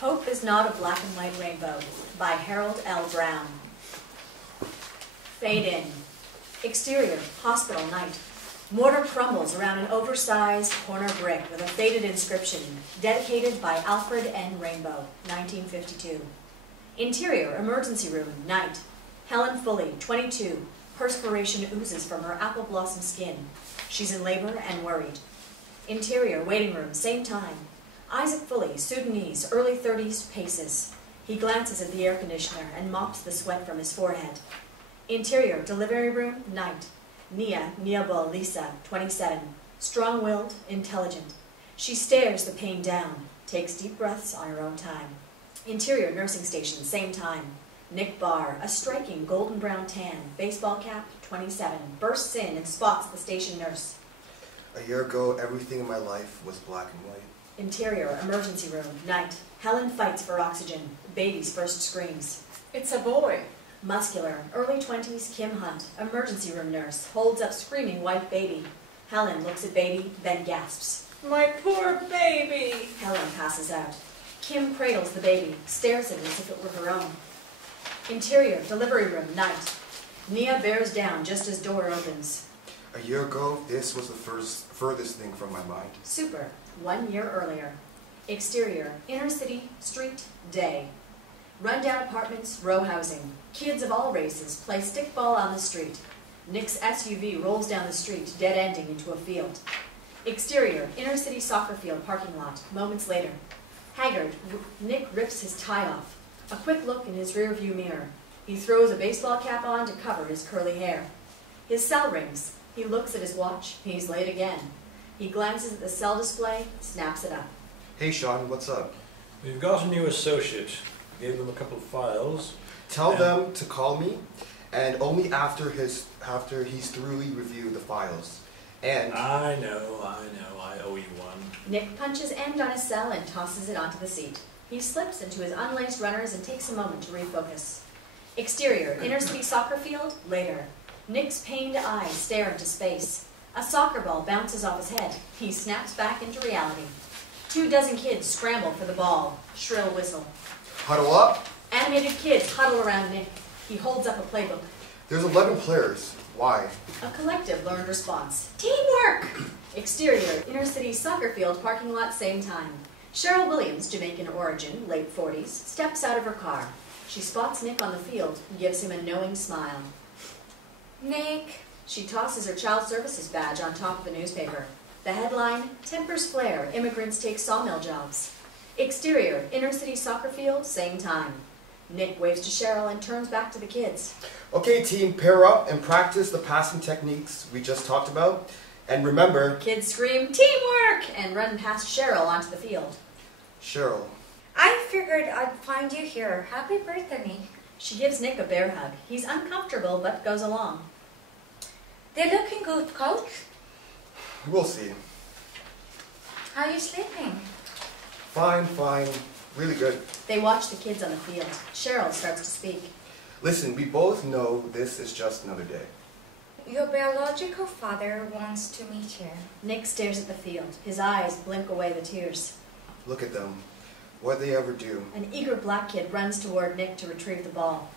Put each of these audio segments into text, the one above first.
Hope is Not a Black and White Rainbow by Harold L. Brown. Fade in. Exterior, hospital night. Mortar crumbles around an oversized corner brick with a faded inscription, dedicated by Alfred N. Rainbow, 1952. Interior, emergency room, night. Helen Foley, 22. Perspiration oozes from her apple blossom skin. She's in labor and worried. Interior, waiting room, same time. Isaac Foley, Sudanese, early 30s, paces. He glances at the air conditioner and mops the sweat from his forehead. Interior, delivery room, night. Nia Niabol Lisa, 27. Strong-willed, intelligent. She stares the pain down, takes deep breaths on her own time. Interior, nursing station, same time. Nick Barr, a striking golden brown tan, baseball cap, 27, bursts in and spots the station nurse. A year ago, everything in my life was black and white. Interior, emergency room, night. Helen fights for oxygen. Baby's first screams. It's a boy. Muscular, early 20s, Kim Hunt, emergency room nurse, holds up screaming white baby. Helen looks at baby, then gasps. My poor baby. Helen passes out. Kim cradles the baby, stares at it as if it were her own. Interior, delivery room, night. Nia bears down just as door opens. A year ago, this was the furthest thing from my mind. Super, 1 year earlier. Exterior, inner city, street, day. Rundown apartments, row housing. Kids of all races play stickball on the street. Nick's SUV rolls down the street, dead-ending into a field. Exterior, inner city soccer field parking lot, moments later. Haggard, Nick rips his tie off. A quick look in his rearview mirror. He throws a baseball cap on to cover his curly hair. His cell rings. He looks at his watch. He's late again. He glances at the cell display, snaps it up. Hey Sean, what's up? We've got a new associate. Gave them a couple of files. Tell them to call me, and only after he's thoroughly reviewed the files. And I know, I owe you one. Nick punches end on his cell and tosses it onto the seat. He slips into his unlaced runners and takes a moment to refocus. Exterior, inner city soccer field, later. Nick's pained eyes stare into space. A soccer ball bounces off his head. He snaps back into reality. 24 kids scramble for the ball. Shrill whistle. Huddle up. Animated kids huddle around Nick. He holds up a playbook. There's 11 players. Why? A collective learned response. Teamwork! Exterior, inner city soccer field parking lot, same time. Cheryl Williams, Jamaican origin, late 40s, steps out of her car. She spots Nick on the field and gives him a knowing smile. Nick. She tosses her child services badge on top of a newspaper. The headline, Tempers Flare, Immigrants Take Sawmill Jobs. Exterior, inner city soccer field, same time. Nick waves to Cheryl and turns back to the kids. Okay team, pair up and practice the passing techniques we just talked about. And remember... Kids scream, teamwork! And run past Cheryl onto the field. Cheryl. I figured I'd find you here. Happy birthday, Nick. She gives Nick a bear hug. He's uncomfortable, but goes along. They're looking good, Coach. We'll see. How are you sleeping? Fine. Really good. They watch the kids on the field. Cheryl starts to speak. Listen, we both know this is just another day. Your biological father wants to meet you. Nick stares at the field. His eyes blink away the tears. Look at them. What'd they ever do? An eager black kid runs toward Nick to retrieve the ball.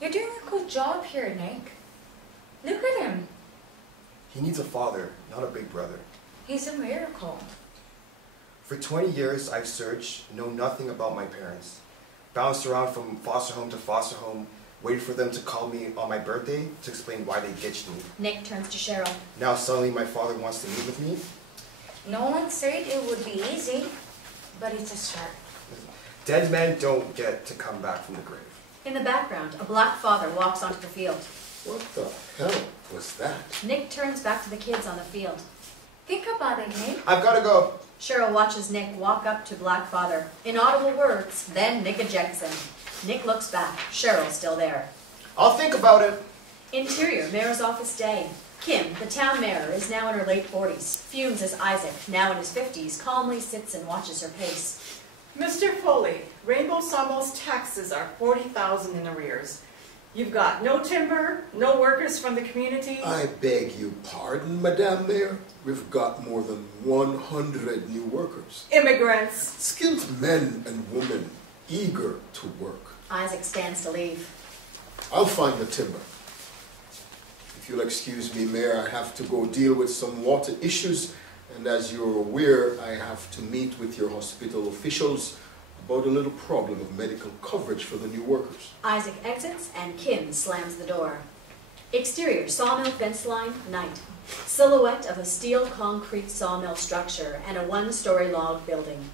You're doing a good job here, Nick. Look at him. He needs a father, not a big brother. He's a miracle. For 20 years, I've searched, know nothing about my parents. Bounced around from foster home to foster home, waited for them to call me on my birthday to explain why they ditched me. Nick turns to Cheryl. Now suddenly my father wants to meet with me? No one said it would be easy, but it's a start. Dead men don't get to come back from the grave. In the background, a black father walks onto the field. What the hell was that? Nick turns back to the kids on the field. Think about it, Nick. I've got to go. Cheryl watches Nick walk up to black father. Inaudible words, then Nick ejects him. Nick looks back. Cheryl's still there. I'll think about it. Interior, mayor's office day. Kim, the town mayor, is now in her late 40s. Fumes as Isaac, now in his 50s, calmly sits and watches her pace. Mr. Foley, Rainbow Sawmill's taxes are $40,000 in arrears. You've got no timber, no workers from the community. I beg you pardon, Madame Mayor. We've got more than 100 new workers. Immigrants. Skilled men and women eager to work. Isaac stands to leave. I'll find the timber. If you'll excuse me, Mayor, I have to go deal with some water issues. And as you're aware, I have to meet with your hospital officials about a little problem of medical coverage for the new workers. Isaac exits and Kim slams the door. Exterior, sawmill fence line, night. Silhouette of a steel concrete sawmill structure and a one-story log building.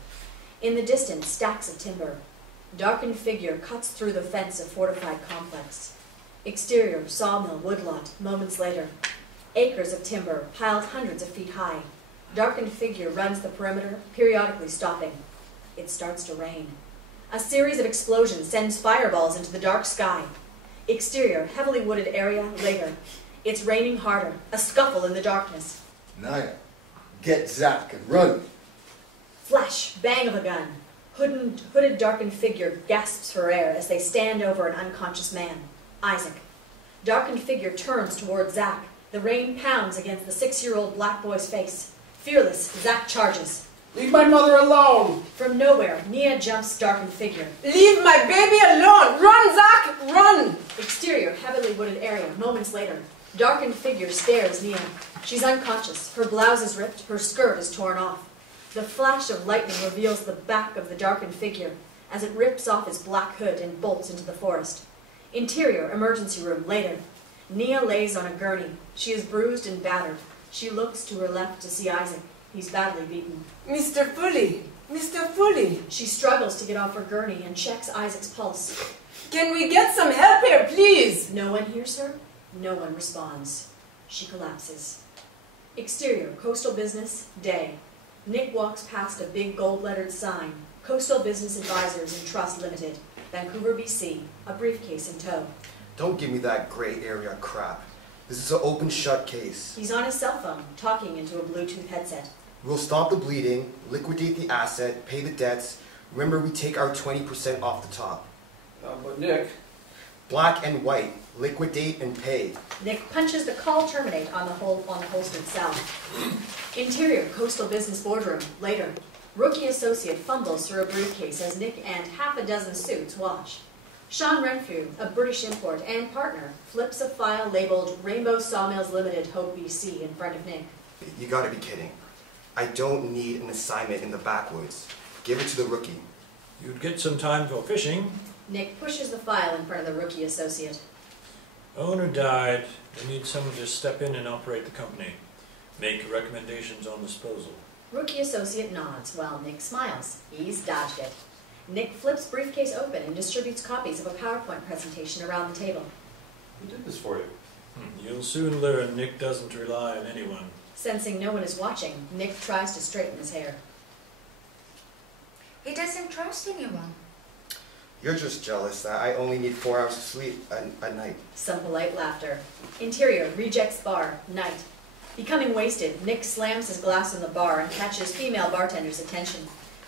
In the distance, stacks of timber. Darkened figure cuts through the fence of fortified complex. Exterior, sawmill, woodlot, moments later. Acres of timber, piled hundreds of feet high. Darkened figure runs the perimeter, periodically stopping. It starts to rain. A series of explosions sends fireballs into the dark sky. Exterior, heavily wooded area, later. It's raining harder, a scuffle in the darkness. Naya, get Zach and run. Flash, bang of a gun. Hooded darkened figure gasps for air as they stand over an unconscious man. Isaac. Darkened figure turns toward Zach. The rain pounds against the 6-year-old black boy's face. Fearless, Zach charges. Leave my mother alone! From nowhere, Nia jumps darkened figure. Leave my baby alone! Run, Zach! Run! Exterior, heavily wooded area, moments later. Darkened figure stares Nia. She's unconscious. Her blouse is ripped. Her skirt is torn off. The flash of lightning reveals the back of the darkened figure as it rips off his black hood and bolts into the forest. Interior, emergency room, later. Nia lays on a gurney. She is bruised and battered. She looks to her left to see Isaac. He's badly beaten. Mr. Foley! Mr. Foley! She struggles to get off her gurney and checks Isaac's pulse. Can we get some help here, please? No one hears her. No one responds. She collapses. Exterior, coastal business, day. Nick walks past a big gold-lettered sign. Coastal Business Advisors and Trust Limited, Vancouver, BC, a briefcase in tow. Don't give me that gray area crap. This is an open-shut case. He's on his cell phone, talking into a Bluetooth headset. We'll stop the bleeding, liquidate the asset, pay the debts. Remember, we take our 20% off the top. But Nick, Black and white, liquidate and pay. Nick punches the call terminate on the holstered cell. Interior, coastal business boardroom, later. Rookie associate fumbles through a briefcase as Nick and half a dozen suits watch. Sean Renfrew, a British import and partner, flips a file labeled Rainbow Sawmills Limited, Hope, BC in front of Nick. You gotta be kidding. I don't need an assignment in the backwoods. Give it to the rookie. You'd get some time for fishing. Nick pushes the file in front of the rookie associate. Owner died. They need someone to step in and operate the company. Make recommendations on disposal. Rookie associate nods while Nick smiles. He's dodged it. Nick flips briefcase open and distributes copies of a PowerPoint presentation around the table. who did this for you? You'll soon learn Nick doesn't rely on anyone. Sensing no one is watching, Nick tries to straighten his hair. He doesn't trust anyone. You're just jealous that I only need 4 hours of sleep at night. Some polite laughter. Interior, rejects bar, night. Becoming wasted, Nick slams his glass on the bar and catches female bartender's attention.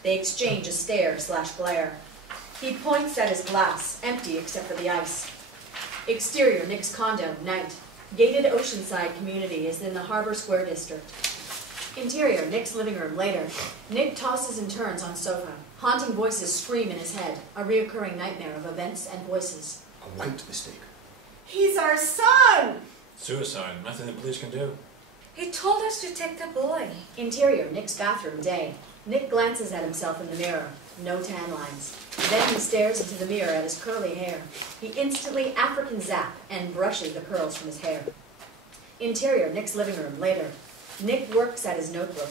They exchange a stare/glare. He points at his glass, empty except for the ice. Exterior, Nick's condo, night. Gated Oceanside community is in the Harbor Square district. Interior, Nick's living room, later. Nick tosses and turns on sofa. Haunting voices scream in his head, a reoccurring nightmare of events and voices. A white mistake. He's our son! Suicide. Nothing the police can do. He told us to take the boy. Interior, Nick's bathroom, day. Nick glances at himself in the mirror. No tan lines. Then he stares into the mirror at his curly hair. He instantly African zap and brushes the curls from his hair. Interior, Nick's living room, later. Nick works at his notebook.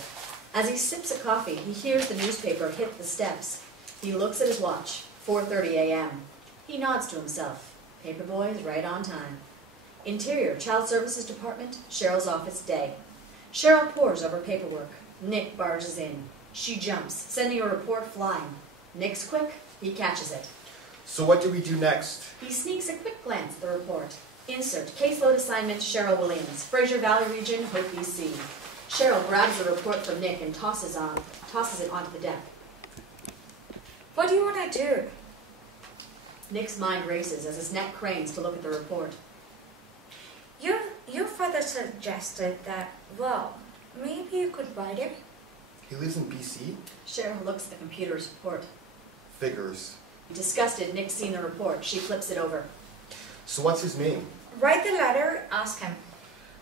As he sips a coffee, he hears the newspaper hit the steps. He looks at his watch, 4:30 a.m. He nods to himself. Paperboy is right on time. Interior, Child Services Department, Cheryl's office, day. Cheryl pores over paperwork. Nick barges in. She jumps, sending a report flying. Nick's quick, he catches it. So what do we do next? He sneaks a quick glance at the report. Insert, caseload assignment, Cheryl Williams, Fraser Valley Region, Hope, BC. Cheryl grabs the report from Nick and tosses it onto the deck. What do you want to do? Nick's mind races as his neck cranes to look at the report. Your father suggested that, well, maybe you could write it? He lives in BC? Cheryl looks at the computer's report. Figures. Disgusted, Nick's seen the report. She flips it over. So what's his name? Write the letter, ask him.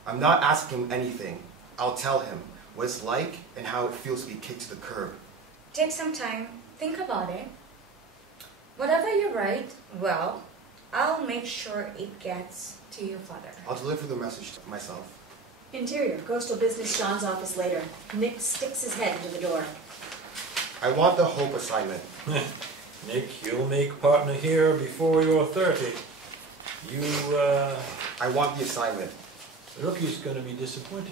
I'm not asking him anything. I'll tell him what it's like and how it feels to be kicked to the curb. Take some time, think about it. Whatever you write, well, I'll make sure it gets to your father. I'll deliver the message myself. Interior, Coastal Business Sean's office later. Nick sticks his head into the door. I want the Hope assignment. Nick, you'll make partner here before you're 30. I want the assignment. The rookie's gonna be disappointed.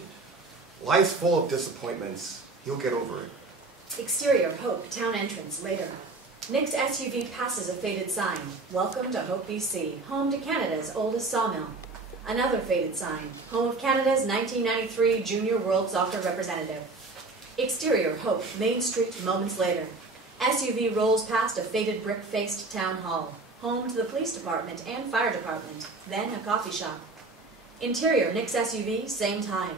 Life's full of disappointments. He'll get over it. Exterior, Hope, town entrance, later. Nick's SUV passes a faded sign. Welcome to Hope, BC, home to Canada's oldest sawmill. Another faded sign. Home of Canada's 1993 Junior World Soccer representative. Exterior, Hope, Main Street, moments later. SUV rolls past a faded brick-faced town hall. Home to the police department and fire department. Then a coffee shop. Interior, Nick's SUV, same time.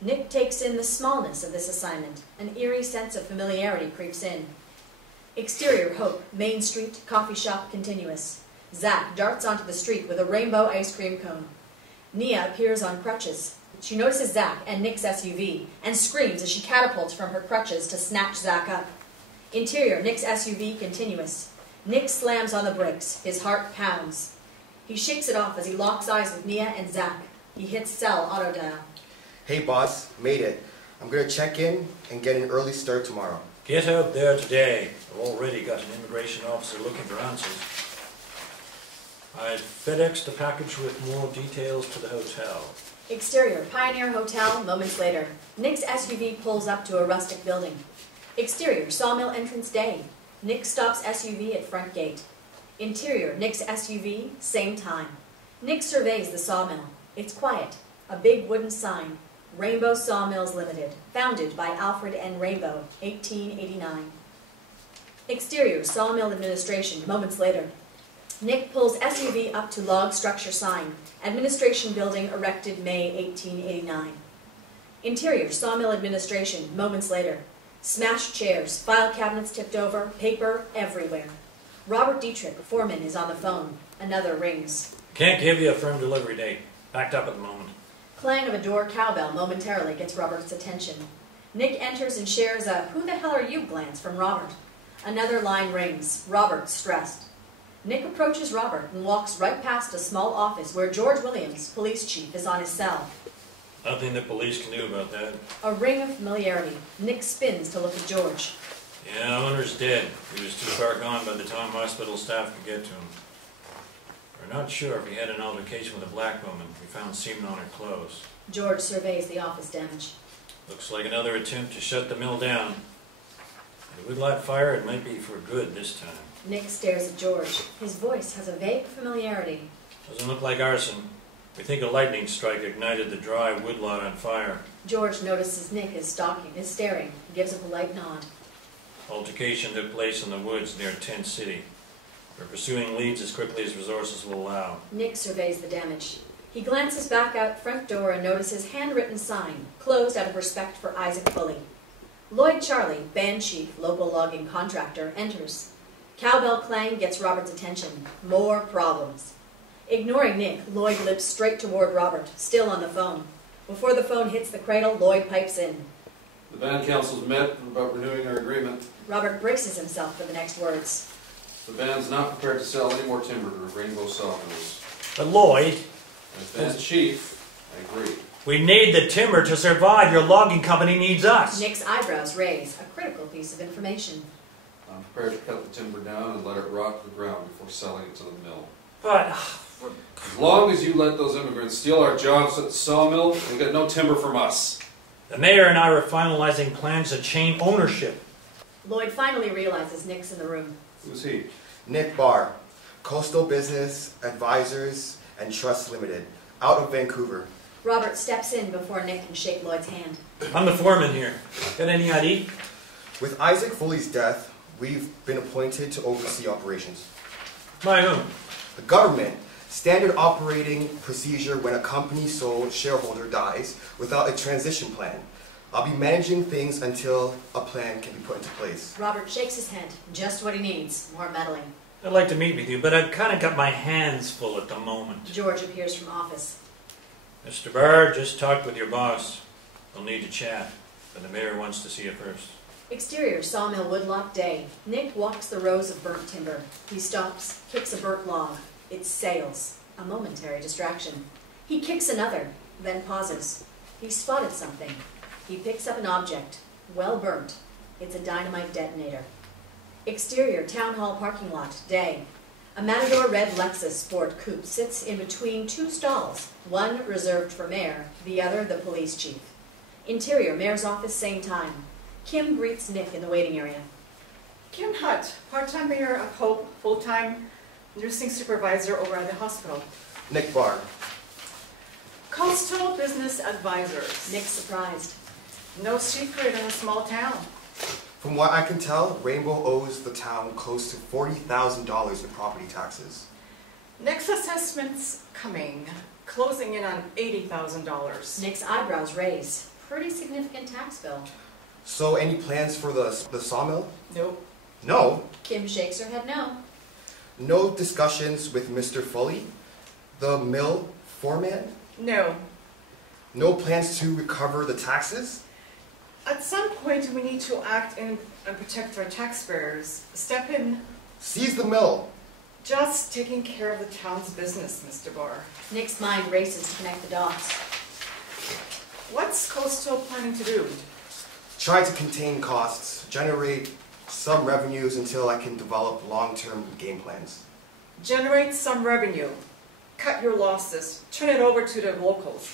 Nick takes in the smallness of this assignment. An eerie sense of familiarity creeps in. Exterior, Hope, Main Street, coffee shop, continuous. Zach darts onto the street with a rainbow ice cream cone. Nia appears on crutches. She notices Zach and Nick's SUV and screams as she catapults from her crutches to snatch Zach up. Interior, Nick's SUV, continuous. Nick slams on the brakes. His heart pounds. He shakes it off as he locks eyes with Nia and Zach. He hits cell auto dial. Hey boss, made it. I'm gonna check in and get an early start tomorrow. Get out there today. I've already got an immigration officer looking for answers. I've FedExed the package with more details to the hotel. Exterior, Pioneer Hotel, moments later. Nick's SUV pulls up to a rustic building. Exterior, sawmill entrance day. Nick stops SUV at front gate. Interior, Nick's SUV, same time. Nick surveys the sawmill. It's quiet. A big wooden sign. Rainbow Sawmills Limited. Founded by Alfred N. Rainbow, 1889. Exterior, sawmill administration, moments later. Nick pulls SUV up to log structure sign. Administration building erected May 1889. Interior, sawmill administration, moments later. Smashed chairs, file cabinets tipped over, paper everywhere. Robert Dietrich, foreman, is on the phone. Another rings. Can't give you a firm delivery date. Backed up at the moment. Clang of a door cowbell momentarily gets Robert's attention. Nick enters and shares a "who the hell are you" glance from Robert. Another line rings. Robert's stressed. Nick approaches Robert and walks right past a small office where George Williams, police chief, is on his cell. Nothing the police can do about that. A ring of familiarity. Nick spins to look at George. Yeah, owner's dead. He was too far gone by the time hospital staff could get to him. We're not sure if he had an altercation with a black woman. We found semen on her clothes. George surveys the office damage. Looks like another attempt to shut the mill down. The woodlot fire, it might be for good this time. Nick stares at George. His voice has a vague familiarity. Doesn't look like arson. We think a lightning strike ignited the dry woodlot on fire. George notices Nick is staring, and gives a polite nod. Altercation took place in the woods near Tent City. We're pursuing leads as quickly as resources will allow. Nick surveys the damage. He glances back out front door and notices handwritten sign, closed out of respect for Isaac Bully. Lloyd Charlie, band chief, local logging contractor, enters. Cowbell clang gets Robert's attention. More problems. Ignoring Nick, Lloyd lips straight toward Robert, still on the phone. Before the phone hits the cradle, Lloyd pipes in. The band council's met about renewing our agreement. Robert braces himself for the next words. The band's not prepared to sell any more timber to Rainbow Sawmills. But Lloyd, As band chief, I agree. we need the timber to survive. Your logging company needs us. Nick's eyebrows raise, a critical piece of information. I'm prepared to cut the timber down and let it rot to the ground before selling it to the mill. But As long as you let those immigrants steal our jobs at the sawmill, you'll get no timber from us. the mayor and I are finalizing plans to chain ownership. Lloyd finally realizes Nick's in the room. Who's he? Nick Barr, Coastal Business Advisors and Trust Limited, out of Vancouver. Robert steps in before Nick can shake Lloyd's hand. I'm the foreman here. Got any ID? With Isaac Foley's death, we've been appointed to oversee operations. By whom? The government. Standard operating procedure when a company's sole shareholder dies without a transition plan. I'll be managing things until a plan can be put into place. Robert shakes his head. Just what he needs. More meddling. I'd like to meet with you, but I've kind of got my hands full at the moment. George appears from office. Mr. Barr, just talked with your boss. We'll need to chat, but the mayor wants to see you first. Exterior, sawmill woodlot day. Nick walks the rows of burnt timber. He stops, kicks a burnt log. It sails. A momentary distraction. He kicks another, then pauses. He spotted something. He picks up an object, well burnt. It's a dynamite detonator. Exterior, town hall parking lot, day. A Matador red Lexus Sport coupe sits in between two stalls, one reserved for mayor, the other the police chief. Interior, mayor's office, same time. Kim greets Nick in the waiting area. Kim Hutt, part-time mayor of Hope, full-time nursing supervisor over at the hospital. Nick Barr. Coastal Business Advisors. Nick surprised. No secret in a small town. From what I can tell, Rainbow owes the town close to $40,000 in property taxes. Next assessment's coming, closing in on $80,000. Nick's eyebrows raise. Pretty significant tax bill. So any plans for the sawmill? Nope. No. Kim shakes her head no. No discussions with Mr. Foley, the mill foreman? No. No plans to recover the taxes? At some point, we need to act and protect our taxpayers. Step in. Seize the mill. Just taking care of the town's business, Mr. Barr. Nick's mind races to connect the dots. What's Coastal planning to do? Try to contain costs, generate some revenues until I can develop long-term game plans. Generate some revenue. Cut your losses. Turn it over to the locals.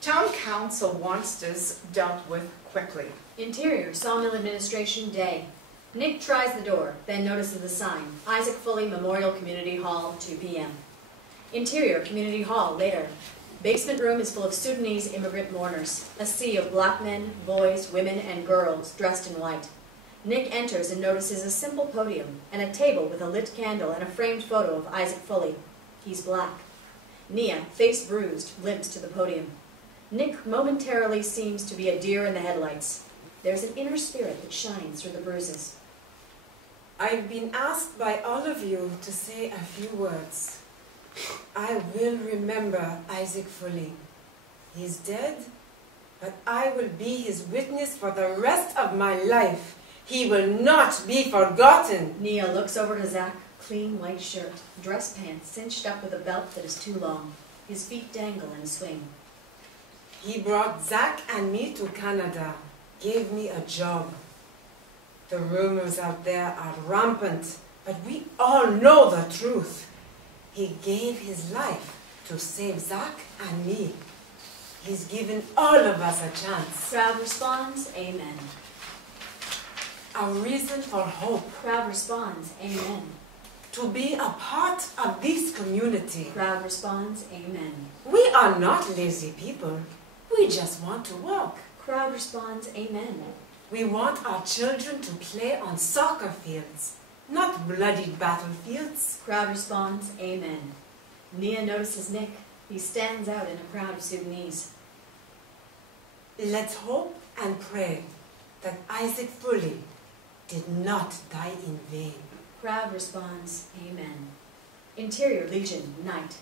Town council wants this dealt with quickly. Interior, sawmill administration, day. Nick tries the door, then notices the sign. Isaac Foley Memorial Community Hall, 2 p.m. Interior, community hall, later. Basement room is full of Sudanese immigrant mourners. A sea of black men, boys, women, and girls dressed in white. Nick enters and notices a simple podium and a table with a lit candle and a framed photo of Isaac Foley. He's black. Nia, face bruised, limps to the podium. Nick momentarily seems to be a deer in the headlights. There's an inner spirit that shines through the bruises. I've been asked by all of you to say a few words. I will remember Isaac Foley. He's dead, but I will be his witness for the rest of my life. He will not be forgotten. Nia looks over to Zach, clean white shirt, dress pants cinched up with a belt that is too long. His feet dangle in a swing. He brought Zach and me to Canada, gave me a job. The rumors out there are rampant, but we all know the truth. He gave his life to save Zach and me. He's given all of us a chance. Crowd responds, amen. A reason for hope. Crowd responds, amen. To be a part of this community. Crowd responds, amen. We are not lazy people. We just want to walk. Crowd responds, amen. We want our children to play on soccer fields, not bloody battlefields. Crowd responds, amen. Nia notices Nick. He stands out in a crowd of Sudanese. Let's hope and pray that Isaac Foley did not die in vain. Crowd responds, amen. Interior, Legion, night.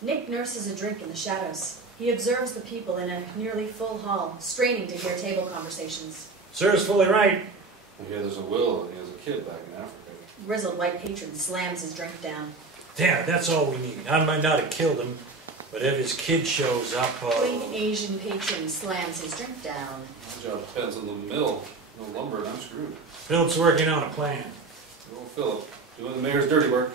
Nick nurses a drink in the shadows. He observes the people in a nearly full hall, straining to hear table conversations. Sir's fully right. I hear there's a will and he has a kid back in Africa. Grizzled white patron slams his drink down. Yeah, that's all we need. I might not have killed him, but if his kid shows up, Clean Asian patron slams his drink down. My job depends on the mill. No lumber and I'm screwed. Philip's working on a plan. Good old Philip, doing the mayor's dirty work.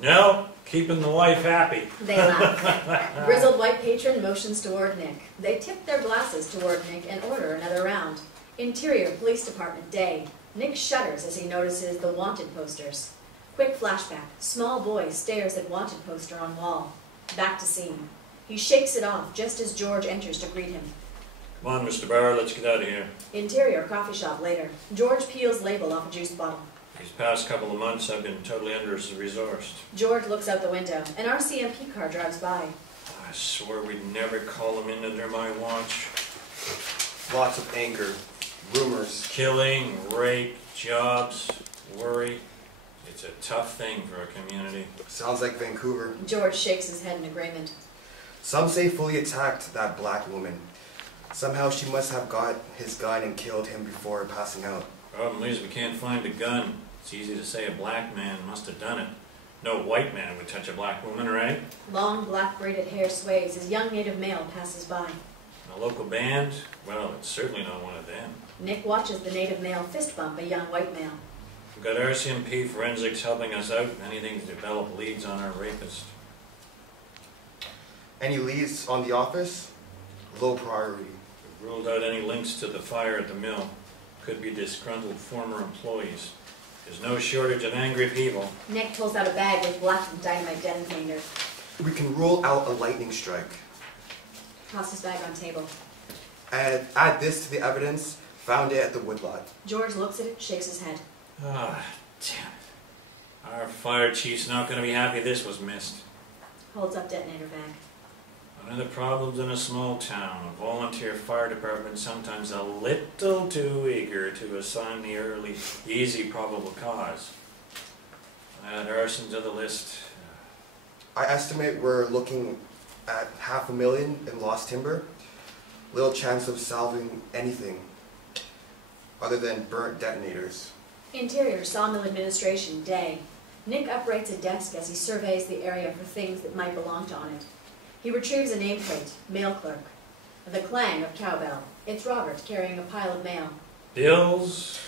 No, keeping the wife happy. They laugh. Grizzled white patron motions toward Nick. They tip their glasses toward Nick and order another round. Interior, police department, day. Nick shudders as he notices the wanted posters. Quick flashback. Small boy stares at wanted poster on wall. Back to scene. He shakes it off just as George enters to greet him. Come on, Mr. Barr, let's get out of here. Interior, coffee shop, later. George peels label off a juice bottle. These past couple of months, I've been totally under-resourced. George looks out the window. An RCMP car drives by. I swore we'd never call them in under my watch. Lots of anger, rumors. Killing, rape, jobs, worry. It's a tough thing for a community. Sounds like Vancouver. George shakes his head in agreement. Some say Foley attacked that black woman. Somehow she must have got his gun and killed him before passing out. Problem is, we can't find a gun. It's easy to say a black man must have done it. No white man would touch a black woman, right? Long black braided hair sways as young native male passes by. A local band? Well, it's certainly not one of them. Nick watches the native male fist bump a young white male. We've got RCMP forensics helping us out. Anything to develop leads on our rapist. Any leads on the office? Low priority. We've ruled out any links to the fire at the mill. Could be disgruntled former employees. There's no shortage of angry people. Nick pulls out a bag with blackened dynamite detonator. We can rule out a lightning strike. Tosses bag on table. And add this to the evidence. Found it at the woodlot. George looks at it, shakes his head. Ah, damn it. Our fire chief's not going to be happy this was missed. Holds up detonator bag. One of the problems in a small town, a volunteer fire department sometimes a little too eager to assign the early, easy probable cause. Add arson to the list. I estimate we're looking at $500,000 in lost timber. Little chance of salving anything other than burnt detonators. Interior sawmill administration, day. Nick uprights a desk as he surveys the area for things that might belong on it. He retrieves a nameplate, mail clerk. The clang of cowbell. It's Robert carrying a pile of mail. Bills.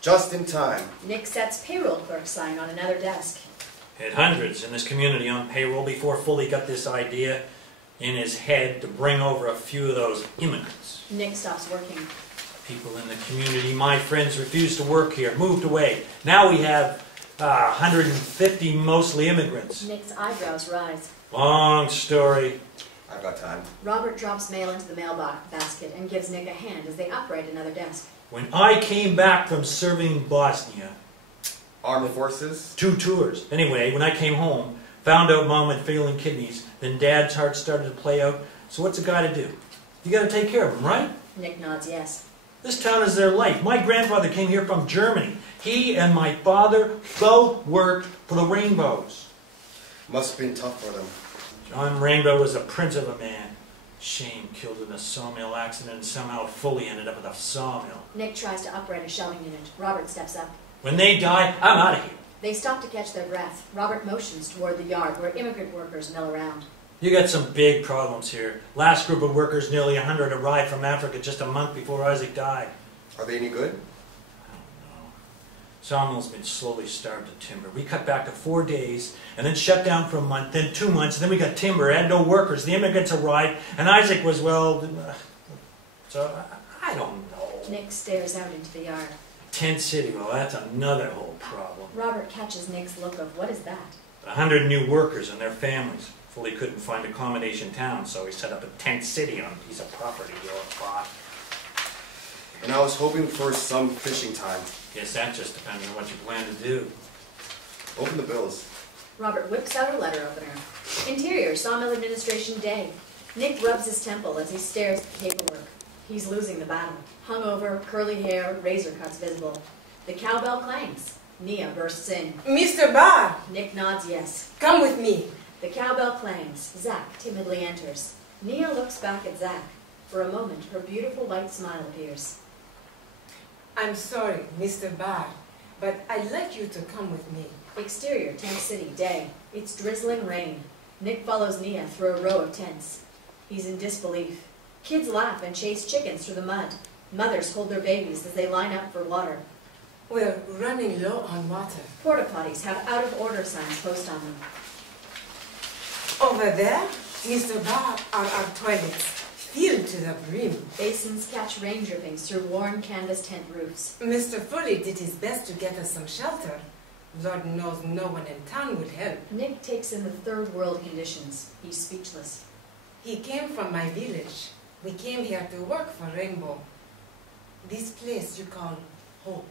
Just in time. Nick sets payroll clerk sign on another desk. Had hundreds in this community on payroll before Foley got this idea in his head to bring over a few of those immigrants. Nick stops working. People in the community, my friends, refused to work here, moved away. Now we have 150 mostly immigrants. Nick's eyebrows rise. Long story. I've got time. Robert drops mail into the mailbox basket and gives Nick a hand as they upright another desk. When I came back from serving Bosnia, Armed forces? 2 tours. Anyway, when I came home, found out Mom had failing kidneys, then Dad's heart started to play out. So what's a guy to do? You got to take care of him, right? Nick nods yes. This town is their life. My grandfather came here from Germany. He and my father both worked for the Rainbows. Must have been tough for them. John Rainbow was a prince of a man. Shame, killed in a sawmill accident and somehow fully ended up at a sawmill. Nick tries to upright a shelving unit. Robert steps up. When they die, I'm out of here. They stop to catch their breath. Robert motions toward the yard where immigrant workers mill around. You got some big problems here. Last group of workers, nearly 100, arrived from Africa just a month before Isaac died. Are they any good? I don't know. Sawmill's been slowly starved of timber. We cut back to 4 days, and then shut down for a month, then 2 months, and then we got timber, had no workers. The immigrants arrived, and Isaac was, well, so I don't know. Nick stares out into the yard. Tent City, well, that's another whole problem. Robert catches Nick's look of, what is that? 100 new workers and their families. Fully couldn't find accommodation town, so he set up a tent city on a piece of property he bought. And I was hoping for some fishing time. Guess that just depends on what you plan to do. Open the bills. Robert whips out a letter opener. Interior, Sawmill Administration Day. Nick rubs his temple as he stares at the paperwork. He's losing the battle. Hungover, curly hair, razor cuts visible. The cowbell clangs. Nia bursts in. Mr. Barr, Nick nods yes. come with me. The cowbell clangs. Zach timidly enters. Nia looks back at Zach. For a moment, her beautiful white smile appears. I'm sorry, Mr. Barr, but I'd like you to come with me. Exterior, Tent City, day. It's drizzling rain. Nick follows Nia through a row of tents. He's in disbelief. Kids laugh and chase chickens through the mud. Mothers hold their babies as they line up for water. We're running low on water. Porta potties have out-of-order signs posted on them. Over there, Mr. Barr, are our toilets, filled to the brim. Basins catch rain drippings through worn canvas tent roofs. Mr. Foley did his best to get us some shelter. Lord knows no one in town would help. Nick takes in the third world conditions. He's speechless. He came from my village. We came here to work for Rainbow. This place you call hope.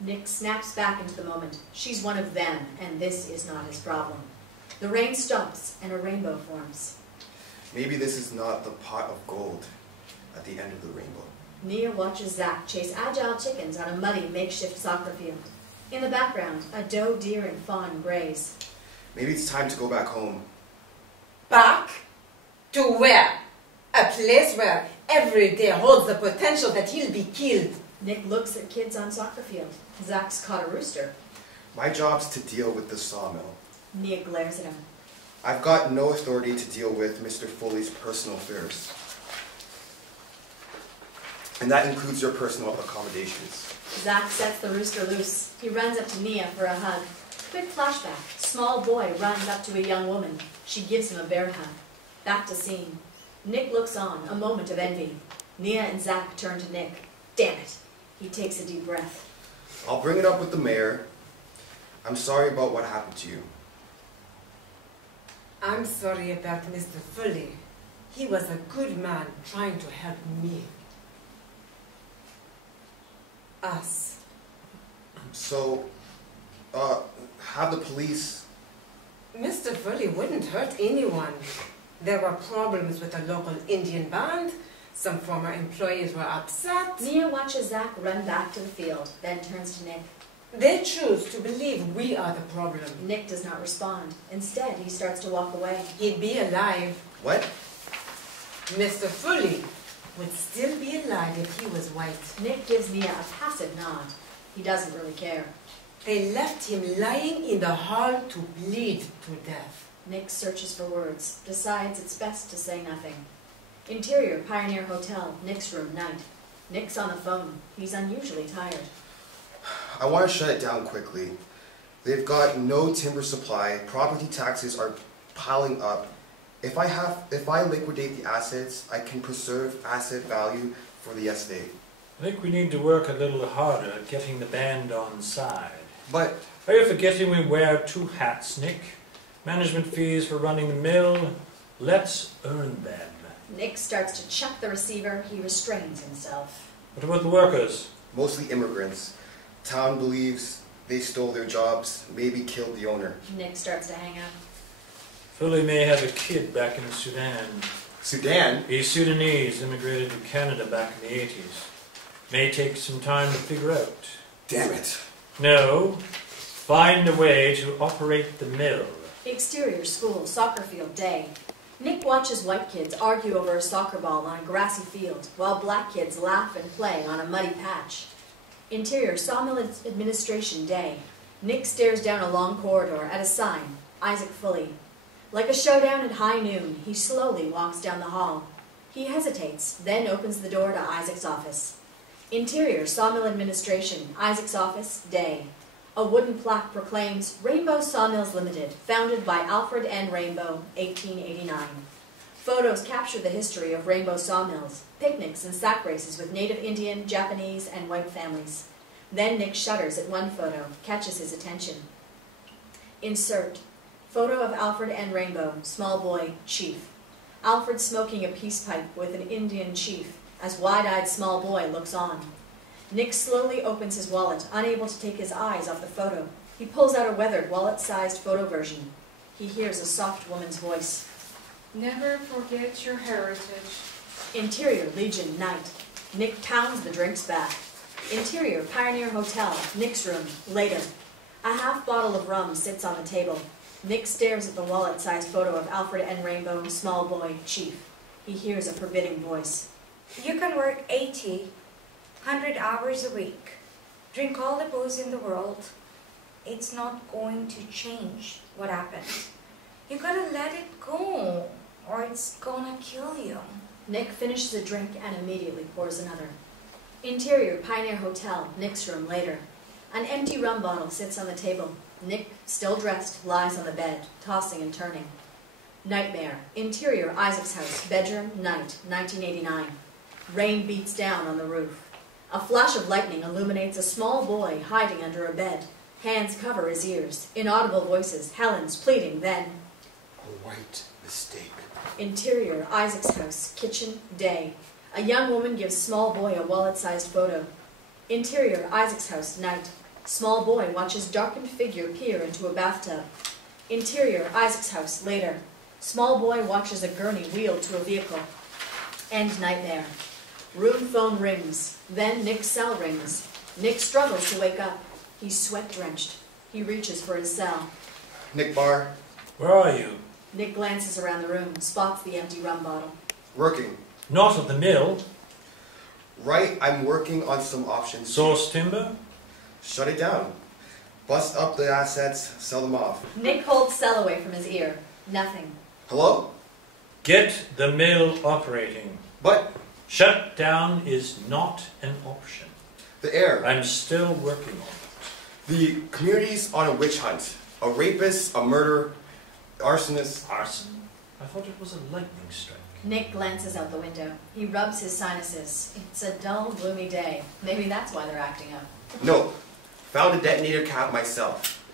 Nick snaps back into the moment. She's one of them, and this is not his problem. The rain stops, and a rainbow forms. Maybe this is not the pot of gold at the end of the rainbow. Nia watches Zach chase agile chickens on a muddy makeshift soccer field. In the background, a doe, deer, and fawn graze. Maybe it's time to go back home. Back? To where? A place where every day holds the potential that he'll be killed. Nick looks at kids on soccer field. Zach's caught a rooster. My job's to deal with the sawmill. Nia glares at him. I've got no authority to deal with Mr. Foley's personal affairs. And that includes your personal accommodations. Zach sets the rooster loose. He runs up to Nia for a hug. Quick flashback. Small boy runs up to a young woman. She gives him a bear hug. Back to scene. Nick looks on, a moment of envy. Nia and Zach turn to Nick. Damn it. He takes a deep breath. I'll bring it up with the mayor. I'm sorry about what happened to you. I'm sorry about Mr. Foley. He was a good man trying to help me. Us. So, have the police... Mr. Foley wouldn't hurt anyone. There were problems with a local Indian band. Some former employees were upset. Nia watches Zach run back to the field, then turns to Nick. They choose to believe we are the problem. Nick does not respond. Instead, he starts to walk away. He'd be alive. What? Mr. Foley would still be alive if he was white. Nick gives Nia a passive nod. He doesn't really care. They left him lying in the hall to bleed to death. Nick searches for words, decides it's best to say nothing. Interior, Pioneer Hotel, Nick's room, night. Nick's on the phone. He's unusually tired. I want to shut it down quickly. They've got no timber supply. Property taxes are piling up. If I liquidate the assets, I can preserve asset value for the estate. I think we need to work a little harder at getting the band on side. But Are you forgetting we wear two hats, Nick? Management fees for running the mill. Let's earn them. Nick starts to chuck the receiver. He restrains himself. What about the workers? mostly immigrants. Town believes they stole their jobs, maybe killed the owner. Nick starts to hang up. Philly may have a kid back in Sudan. Sudan? He's Sudanese, immigrated to Canada back in the 80s. May take some time to figure out. Damn it. No, find a way to operate the mill. Exterior school, soccer field, day. Nick watches white kids argue over a soccer ball on a grassy field, while black kids laugh and play on a muddy patch. Interior sawmill administration, day. Nick stares down a long corridor at a sign, Isaac Fully. Like a showdown at high noon, he slowly walks down the hall. He hesitates, then opens the door to Isaac's office. Interior sawmill administration, Isaac's office, day. A wooden plaque proclaims Rainbow Sawmills Limited, founded by Alfred N. Rainbow, 1889. Photos capture the history of Rainbow Sawmills, picnics and sack races with native Indian, Japanese, and white families. Then Nick shudders at one photo, catches his attention. Insert. Photo of Alfred N. Rainbow, small boy, chief. Alfred smoking a peace pipe with an Indian chief, as wide-eyed small boy looks on. Nick slowly opens his wallet, unable to take his eyes off the photo. He pulls out a weathered, wallet-sized photo version. He hears a soft woman's voice. Never forget your heritage. Interior, Legion, night. Nick pounds the drinks back. Interior, Pioneer Hotel, Nick's room, later. A half bottle of rum sits on the table. Nick stares at the wallet-sized photo of Alfred N. Rainbow, small boy, chief. He hears a forbidding voice. You can work 80, 100 hours a week, drink all the booze in the world. It's not going to change what happened. You gotta let it go, or it's gonna kill you. Nick finishes a drink and immediately pours another. Interior, Pioneer Hotel, Nick's room, later. An empty rum bottle sits on the table. Nick, still dressed, lies on the bed, tossing and turning. Nightmare. Interior, Isaac's house, bedroom, night, 1989. Rain beats down on the roof. A flash of lightning illuminates a small boy hiding under a bed. Hands cover his ears. Inaudible voices, Helen's pleading, then... A white mistake. Interior, Isaac's house, kitchen, day. A young woman gives small boy a wallet-sized photo. Interior, Isaac's house, night. Small boy watches darkened figure peer into a bathtub. Interior, Isaac's house, later. Small boy watches a gurney wheeled to a vehicle. End nightmare. Room phone rings. Then Nick's cell rings. Nick struggles to wake up. He's sweat-drenched. He reaches for his cell. Nick Barr, Where are you? Nick glances around the room, spots the empty rum bottle. working. Not at the mill. Right, I'm working on some options. Source timber? Shut it down. Bust up the assets, sell them off. Nick holds cell away from his ear. Nothing. Hello? Get the mill operating. But Shut down is not an option. the air. I'm still working on it. The community's on a witch hunt. A rapist, a murderer, arsonist. Arson? I thought it was a lightning strike. Nick glances out the window. He rubs his sinuses. It's a dull, gloomy day. Maybe that's why they're acting up. No. Found a detonator cap myself.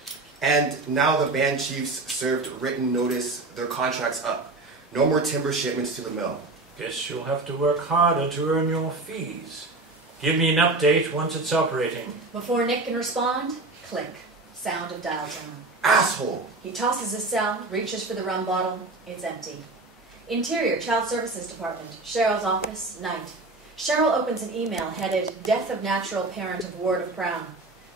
And now the band chiefs served written notice their contract's up. No more timber shipments to the mill. Guess you'll have to work harder to earn your fees. Give me an update once it's operating. Before Nick can respond, click. Sound of dial tone. Asshole! He tosses his cell, reaches for the rum bottle. It's empty. Interior, Child Services Department, Cheryl's office, night. Cheryl opens an email headed, Death of Natural Parent of Ward of Crown.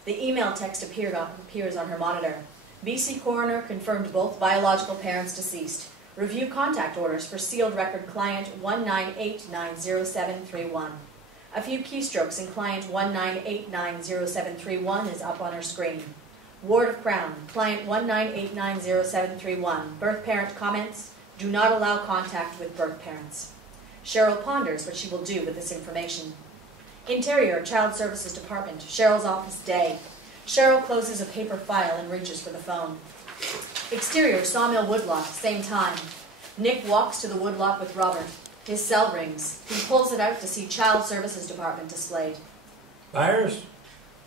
The email text appears on her monitor. BC Coroner confirmed both biological parents deceased. Review contact orders for sealed record client 198907131. A few keystrokes in client 198907131 is up on her screen. Ward of Crown, client 1989071. Birth parent comments, do not allow contact with birth parents. Cheryl ponders what she will do with this information. Interior, Child Services Department, Cheryl's office, day. Cheryl closes a paper file and reaches for the phone. Exterior, Sawmill Woodlock, same time. Nick walks to the woodlock with Robert. His cell rings. He pulls it out to see Child Services Department displayed. Buyers?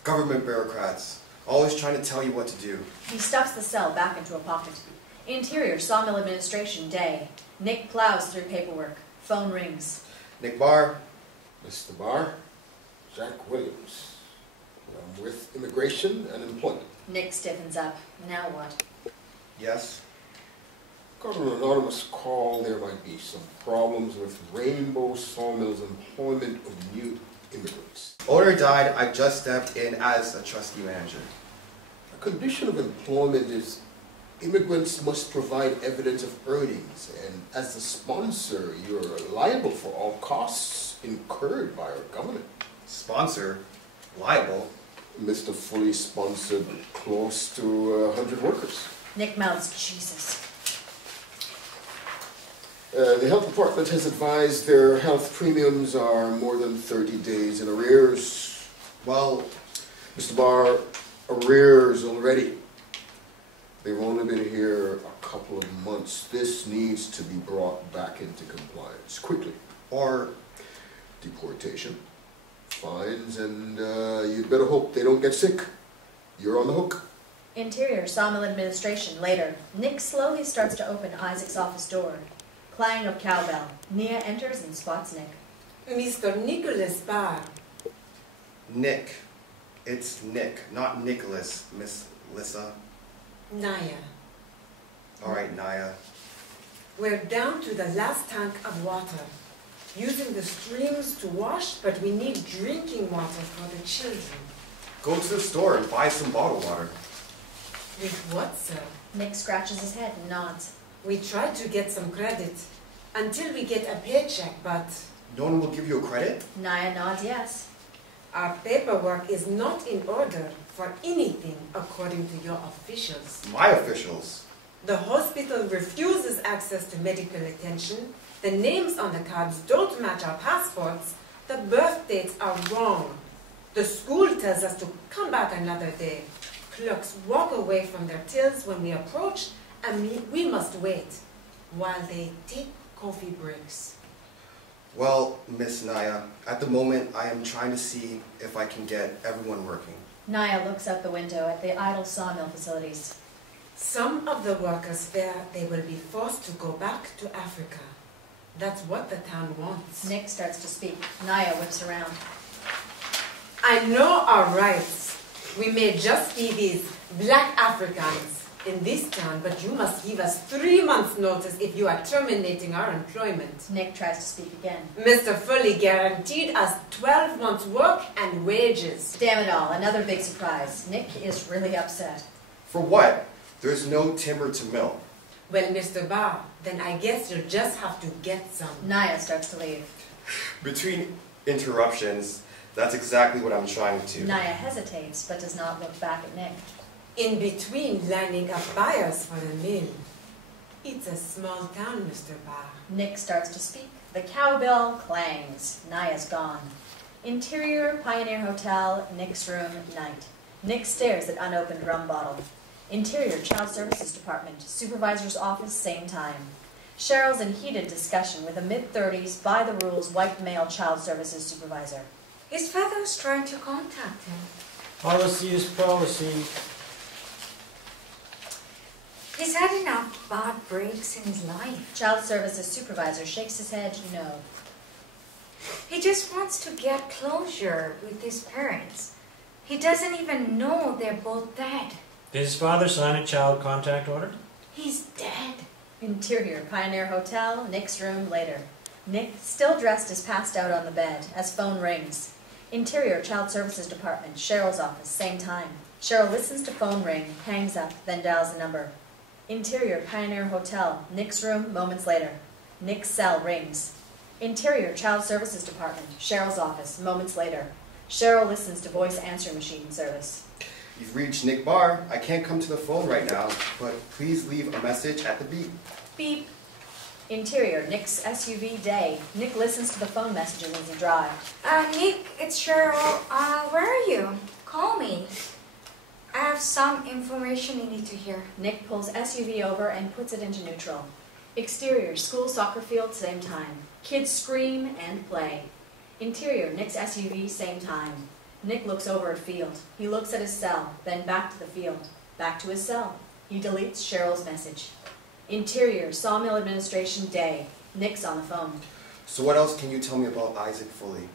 Government bureaucrats. Always trying to tell you what to do. He stuffs the cell back into a pocket. Interior, Sawmill Administration, day. Nick plows through paperwork. Phone rings. Nick Barr, Mr. Barr, Jack Williams. I'm with Immigration and Employment. Nick stiffens up. Now what? yes. Got an anonymous call. There might be some problems with Rainbow Sawmill's employment of new immigrants. Owner died, I just stepped in as a trustee manager. A condition of employment is immigrants must provide evidence of earnings, and as the sponsor, you're liable for all costs incurred by our government. Sponsor, liable. Mr. Fully sponsored close to 100 workers. Nick mouths, Jesus. The health department has advised their health premiums are more than 30 days in arrears. Well, Mr. Barr, arrears already. They've only been here a couple of months. This needs to be brought back into compliance quickly. or Deportation, fines, and you'd better hope they don't get sick. You're on the hook. Interior, Sawmill Administration, later. Nick slowly starts to open Isaac's office door. Clang of cowbell. Nia enters and spots Nick. Mr. Nicholas Barr. Nick. It's Nick, not Nicholas, Miss Lissa. Naya. All right, Naya. We're down to the last tank of water. Using the streams to wash, but we need drinking water for the children. Go to the store and buy some bottled water. With what, sir? Nick scratches his head and nods. We tried to get some credit until we get a paycheck, but No one will give you a credit? Naya nods yes. our paperwork is not in order for anything according to your officials. My officials. The hospital refuses access to medical attention. The names on the cards don't match our passports. The birth dates are wrong. The school tells us to come back another day. Clerks walk away from their tills when we approach, and we must wait while they take coffee breaks. Well, Miss Naya, at the moment I am trying to see if I can get everyone working. Naya looks out the window at the idle sawmill facilities. Some of the workers fear they will be forced to go back to Africa. That's what the town wants. Nick starts to speak. Naya whips around. I know our rights. We may just be these black Africans in this town, but you must give us 3 months' notice if you are terminating our employment. Nick tries to speak again. Mr. Foley guaranteed us 12 months' work and wages. Damn it all, another big surprise. Nick is really upset. For what? There's no timber to mill. Well, Mr. Barr, then I guess you'll just have to get some. Naya starts to leave. Between interruptions, that's exactly what I'm trying to. Naya hesitates, but does not look back at Nick. In between lining up buyers for the mill. It's a small town, Mr. Barr. Nick starts to speak. The cowbell clangs. Naya's gone. Interior Pioneer Hotel, Nick's room, night. Nick stares at unopened rum bottle. Interior Child Services Department, Supervisor's office, same time. Cheryl's in heated discussion with a mid-30s, by-the-rules, white male child services supervisor. His father's trying to contact him. Policy is policy. He's had enough bad breaks in his life. Child Services Supervisor shakes his head, no. He just wants to get closure with his parents. He doesn't even know they're both dead. Did his father sign a child contact order? He's dead. Interior Pioneer Hotel, Nick's room, later. Nick, still dressed, is passed out on the bed as phone rings. Interior Child Services Department, Cheryl's office, same time. Cheryl listens to phone ring, hangs up, then dials the number. Interior Pioneer Hotel, Nick's room, moments later. Nick's cell rings. Interior Child Services Department, Cheryl's office, moments later. Cheryl listens to voice answering machine service. You've reached Nick Barr. I can't come to the phone right now, but please leave a message at the beep. Beep. Interior, Nick's SUV, day. Nick listens to the phone messages as he drives. Nick, it's Cheryl. Where are you? Call me. I have some information you need to hear. Nick pulls SUV over and puts it into neutral. Exterior, school soccer field, same time. Kids scream and play. Interior, Nick's SUV, same time. Nick looks over at field. He looks at his cell, then back to the field. Back to his cell. He deletes Cheryl's message. Interior, Sawmill Administration, day. Nick's on the phone. So what else can you tell me about Isaac Foley?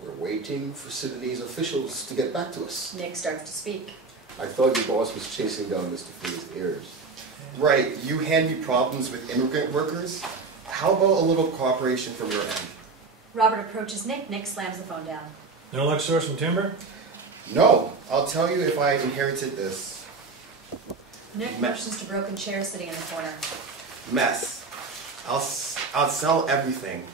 We're waiting for Sudanese officials to get back to us. Nick starts to speak. I thought your boss was chasing down Mr. Foley's heirs. Right, you hand me problems with immigrant workers? How about a little cooperation from your end? Robert approaches Nick. Nick slams the phone down. No luck sourcing timber? No, I'll tell you if I inherited this. Nick motions to broken chairs sitting in the corner. Mess. I'll sell everything.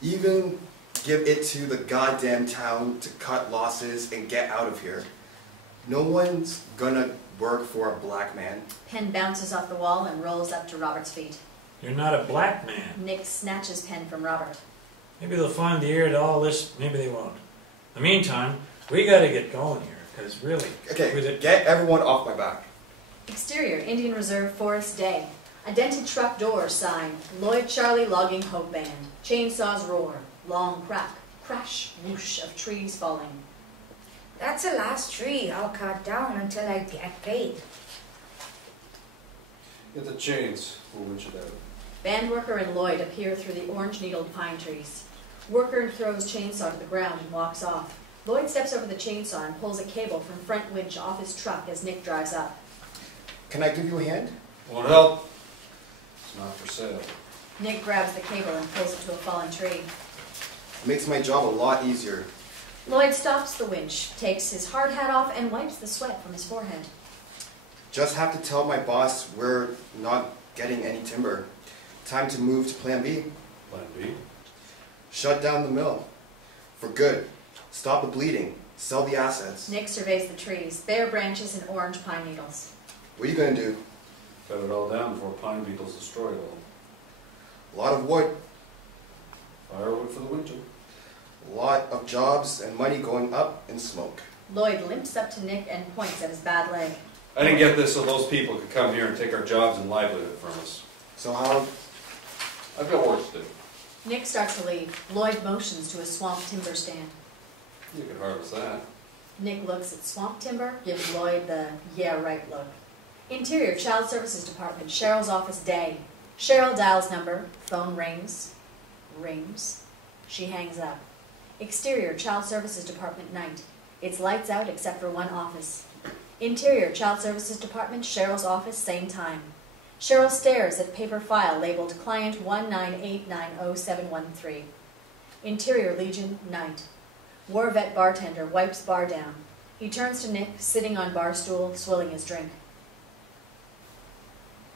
Even give it to the goddamn town to cut losses and get out of here. No one's gonna work for a black man. Pen bounces off the wall and rolls up to Robert's feet. You're not a black man. Nick snatches pen from Robert. Maybe they'll find the heir to all this, maybe they won't. In the meantime, we gotta get going here, because really... Okay, get everyone off my back. Exterior, Indian Reserve Forest, day. A dented truck door sign, Lloyd Charlie Logging Hope Band. Chainsaws roar, long crack, crash, whoosh of trees falling. That's the last tree I'll cut down until I get paid. Get the chains. We'll winch it out. Band worker and Lloyd appear through the orange-needled pine trees. Worker throws chainsaw to the ground and walks off. Lloyd steps over the chainsaw and pulls a cable from front winch off his truck as Nick drives up. Can I give you a hand? Won't help. It's not for sale. Nick grabs the cable and pulls it to a fallen tree. It makes my job a lot easier. Lloyd stops the winch, takes his hard hat off, and wipes the sweat from his forehead. Just have to tell my boss we're not getting any timber. Time to move to Plan B. Plan B? Shut down the mill. For good. Stop the bleeding. Sell the assets. Nick surveys the trees, bare branches and orange pine needles. What are you going to do? Cut it all down before pine beetles destroy it all. A lot of wood. Firewood for the winter. A lot of jobs and money going up in smoke. Lloyd limps up to Nick and points at his bad leg. I didn't get this so those people could come here and take our jobs and livelihood from us. So how? I've got work to do. Nick starts to leave. Lloyd motions to a swamp timber stand. You can harvest that. Nick looks at swamp timber, gives Lloyd the yeah right look. Interior Child Services Department, Cheryl's office, day. Cheryl dials number, phone rings. Rings. She hangs up. Exterior Child Services Department, night. It's lights out except for one office. Interior, Child Services Department, Cheryl's office, same time. Cheryl stares at paper file labeled Client 198900713. Interior, Legion, night. War vet bartender wipes bar down. He turns to Nick, sitting on bar stool, swilling his drink.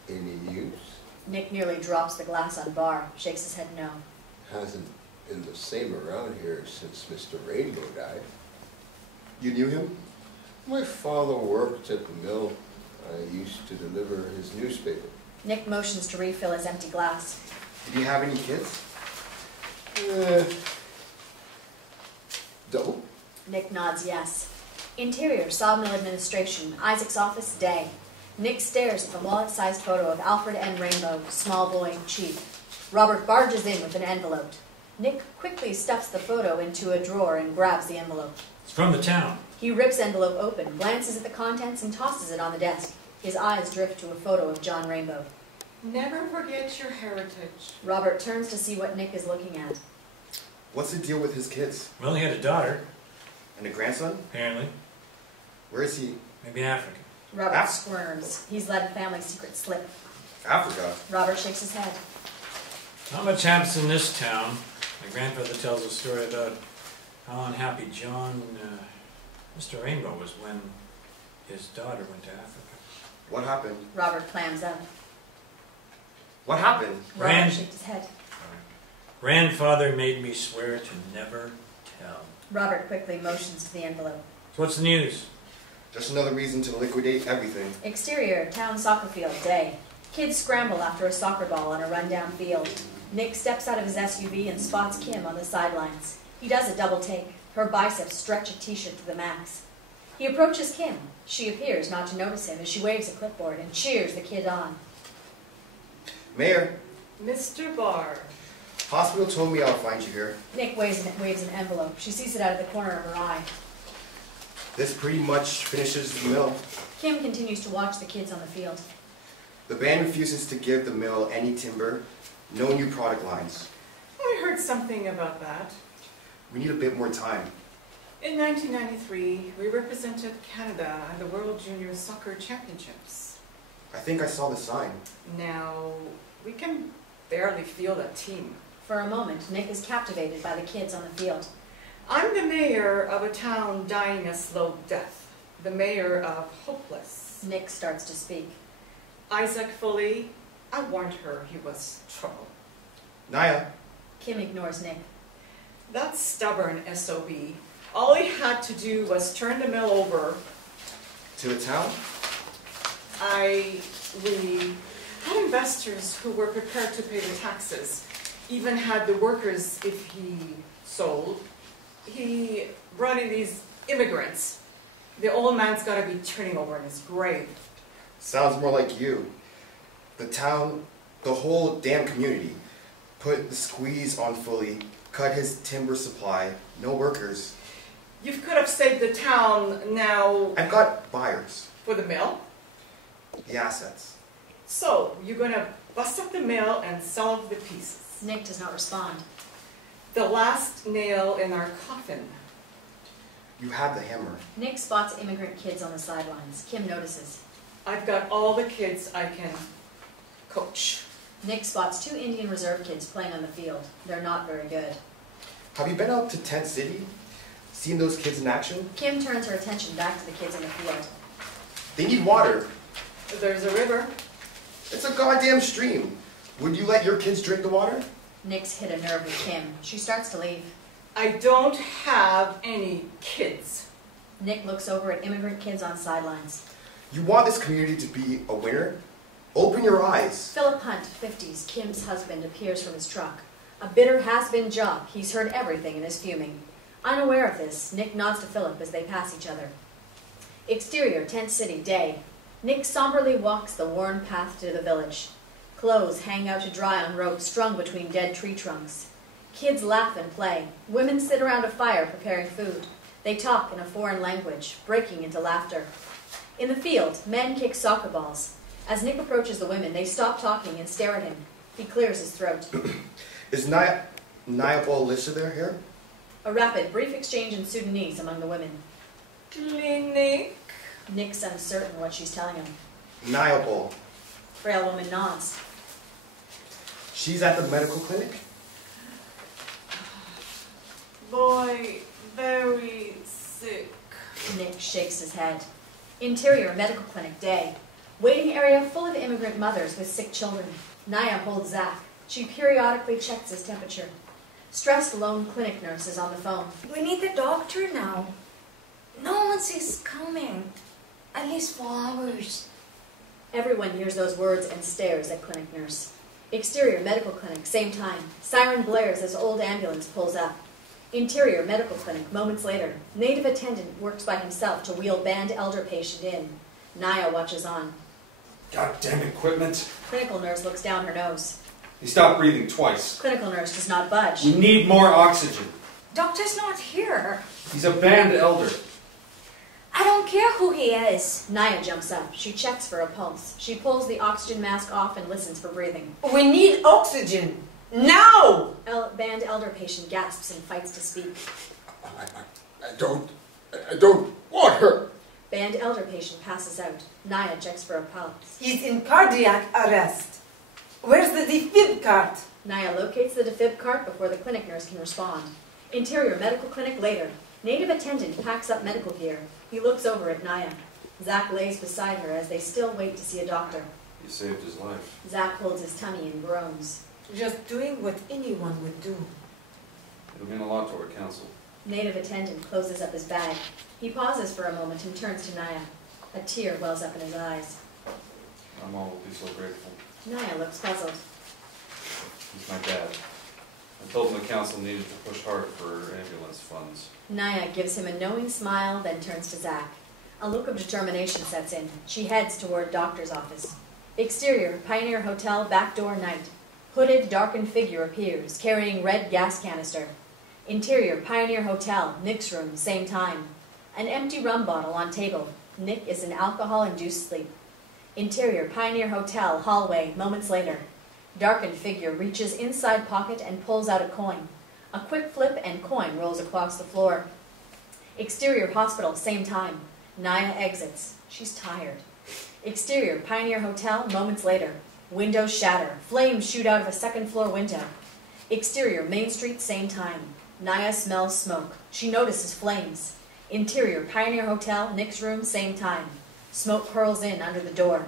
Any use? Nick nearly drops the glass on bar, shakes his head no. Hasn't been the same around here since Mr. Rainbow died. You knew him? My father worked at the mill. I used to deliver his newspaper. Nick motions to refill his empty glass. Did he have any kids? Double? Nick nods yes. Interior, Sawmill Administration, Isaac's office, day. Nick stares at the wallet-sized photo of Alfred N. Rainbow, small boy, chief. Robert barges in with an envelope. Nick quickly stuffs the photo into a drawer and grabs the envelope. It's from the town. He rips envelope open, glances at the contents, and tosses it on the desk. His eyes drift to a photo of John Rainbow. Never forget your heritage. Robert turns to see what Nick is looking at. What's the deal with his kids? Well, he had a daughter, And a grandson? apparently. Where is he? Maybe Africa. Robert squirms. He's let a family secret slip. Africa. Robert shakes his head. Not much happens in this town. My grandfather tells a story about how unhappy Mr. Rainbow was when his daughter went to Africa. What happened? Robert clams up. What happened? Robert shakes his head. Grandfather made me swear to never tell. Robert quickly motions to the envelope. So what's the news? Just another reason to liquidate everything. Exterior, town soccer field, day. Kids scramble after a soccer ball on a rundown field. Nick steps out of his SUV and spots Kim on the sidelines. He does a double take. Her biceps stretch a t-shirt to the max. He approaches Kim. She appears not to notice him as she waves a clipboard and cheers the kid on. Mayor, Mr. Barr. hospital told me I'll find you here. Nick waves an envelope. She sees it out of the corner of her eye. This pretty much finishes the mill. Kim continues to watch the kids on the field. The band refuses to give the mill any timber, no new product lines. I heard something about that. We need a bit more time. In 1993, we represented Canada at the World Junior Soccer Championships. I think I saw the sign. Now, we can barely field a team. For a moment, Nick is captivated by the kids on the field. I'm the mayor of a town dying a slow death. The mayor of Hopeless. Nick starts to speak. Isaac Foley, I warned her he was trouble. Naya, Kim ignores Nick. That stubborn SOB. All he had to do was turn the mill over. to the town? We had investors who were prepared to pay the taxes, even had the workers if he sold. He brought in these immigrants. The old man's got to be turning over in his grave. Sounds more like you. The town, the whole damn community, put the squeeze on Foley, cut his timber supply, no workers. You could have saved the town now I've got buyers, for the mill. the assets. So, you're going to bust up the mill and sell off the pieces. Nick does not respond. The last nail in our coffin. You have the hammer. Nick spots immigrant kids on the sidelines. Kim notices. I've got all the kids I can coach. Nick spots 2 Indian Reserve kids playing on the field. They're not very good. Have you been out to Tent City? Seen those kids in action? Kim turns her attention back to the kids on the field. They need water. There's a river. It's a goddamn stream. Would you let your kids drink the water? Nick's hit a nerve with Kim. She starts to leave. I don't have any kids. Nick looks over at immigrant kids on sidelines. You want this community to be a winner? Open your eyes. Philip Hunt, 50s, Kim's husband, appears from his truck. A bitter has-been jock. He's heard everything and is fuming. Unaware of this, Nick nods to Philip as they pass each other. Exterior, Tent City, day. Nick somberly walks the worn path to the village. Clothes hang out to dry on ropes strung between dead tree trunks. Kids laugh and play. Women sit around a fire preparing food. They talk in a foreign language, breaking into laughter. In the field, men kick soccer balls. As Nick approaches the women, they stop talking and stare at him. He clears his throat. Is Naya Ball listed there here? A rapid, brief exchange in Sudanese among the women. Clinic. Nick's uncertain what she's telling him. Niable. Frail woman nods. She's at the medical clinic? Boy, very sick. Nick shakes his head. Interior medical clinic day. Waiting area full of immigrant mothers with sick children. Naya holds Zach. She periodically checks his temperature. Stressed lone clinic nurse is on the phone. We need the doctor now. No one sees coming. At least 4 hours. Everyone hears those words and stares at clinic nurse. Exterior medical clinic, same time. Siren blares as old ambulance pulls up. Interior medical clinic, moments later. Native attendant works by himself to wheel banned elder patient in. Naya watches on. Goddamn equipment. Clinical nurse looks down her nose. He stopped breathing twice. Clinical nurse does not budge. We need more oxygen. Doctor's not here. He's a banned elder. I don't care who he is. Naya jumps up. She checks for a pulse. She pulls the oxygen mask off and listens for breathing. We need oxygen. Now! Banned elder patient gasps and fights to speak. I don't want her. Banned elder patient passes out. Naya checks for a pulse. He's in cardiac arrest. Where's the defib cart? Naya locates the defib cart before the clinic nurse can respond. Interior medical clinic later. Native attendant packs up medical gear. He looks over at Naya. Zach lays beside her as they still wait to see a doctor. You saved his life. Zach holds his tummy and groans. Just doing what anyone would do. It'll mean a lot to our council. Native attendant closes up his bag. He pauses for a moment and turns to Naya. A tear wells up in his eyes. I'm always so grateful. Naya looks puzzled. He's my dad. I told him the council needed to push hard for ambulance funds. Naya gives him a knowing smile, then turns to Zach. A look of determination sets in. She heads toward doctor's office. Exterior, Pioneer Hotel, back door night. Hooded, darkened figure appears, carrying red gas canister. Interior, Pioneer Hotel, Nick's room, same time. An empty rum bottle on table. Nick is in alcohol-induced sleep. Interior, Pioneer Hotel, hallway, moments later. Darkened figure reaches inside pocket and pulls out a coin. A quick flip and coin rolls across the floor. Exterior hospital, same time. Naya exits. She's tired. Exterior, Pioneer Hotel, moments later. Windows shatter. Flames shoot out of a second-floor window. Exterior, Main Street, same time. Naya smells smoke. She notices flames. Interior, Pioneer Hotel, Nick's room, same time. Smoke curls in under the door.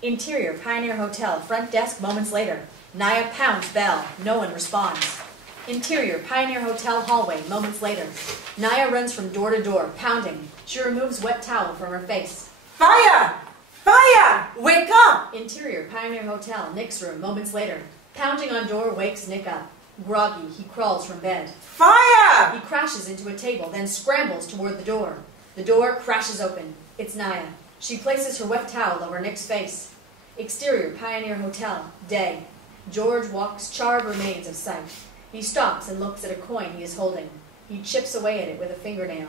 Interior, Pioneer Hotel, front desk, moments later. Naya pounds bell. No one responds. Interior, Pioneer Hotel, hallway, moments later. Naya runs from door to door, pounding. She removes wet towel from her face. Fire! Fire! Wake up! Interior, Pioneer Hotel, Nick's room, moments later. Pounding on door wakes Nick up. Groggy, he crawls from bed. Fire! He crashes into a table, then scrambles toward the door. The door crashes open. It's Naya. She places her wet towel over Nick's face. Exterior, Pioneer Hotel, day. George walks charred remains of sight. He stops and looks at a coin he is holding. He chips away at it with a fingernail.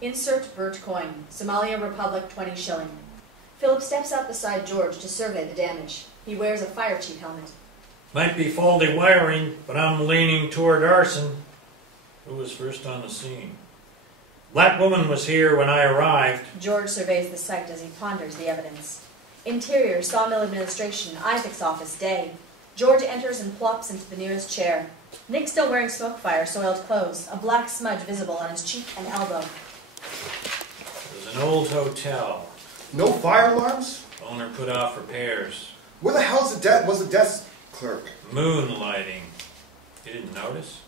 Insert birch coin, Somalia Republic 20 shilling. Philip steps up beside George to survey the damage. He wears a fire chief helmet. Might be faulty wiring, but I'm leaning toward arson. Who was first on the scene? Black woman was here when I arrived. George surveys the site as he ponders the evidence. Interior, Sawmill Administration, Isaac's office, day. George enters and plops into the nearest chair. Nick still wearing smoke fire, soiled clothes, a black smudge visible on his cheek and elbow. It was an old hotel. No fire alarms? Owner put off repairs. Where the hell's was the desk clerk? Moonlighting. You didn't notice?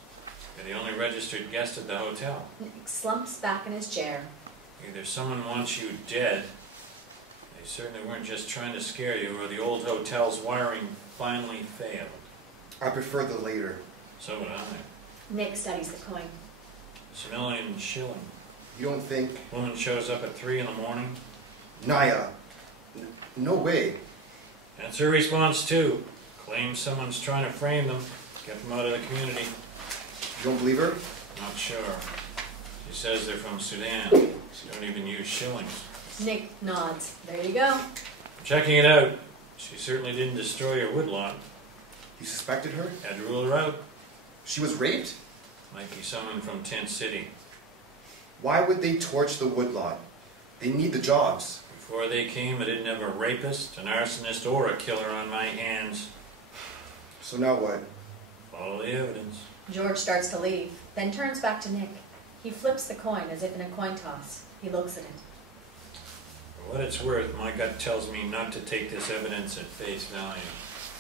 You're the only registered guest at the hotel. Nick slumps back in his chair. Either someone wants you dead, they certainly weren't just trying to scare you, or the old hotel's wiring finally failed. I prefer the later. So would I. Nick studies the coin. Somalian shilling. You don't think... Woman shows up at 3 in the morning. Naya. No way. That's her response too. Claims someone's trying to frame them, get them out of the community. You don't believe her? Not sure. She says they're from Sudan. She don't even use shillings. Nick nods. There you go. Checking it out. She certainly didn't destroy her woodlot. You suspected her? Had to rule her out. She was raped? Might be someone from Tent City. Why would they torch the woodlot? They need the jobs. Before they came, I didn't have a rapist, an arsonist, or a killer on my hands. So now what? Follow the evidence. George starts to leave, then turns back to Nick. He flips the coin as if in a coin toss. He looks at it. For what it's worth, my gut tells me not to take this evidence at face value.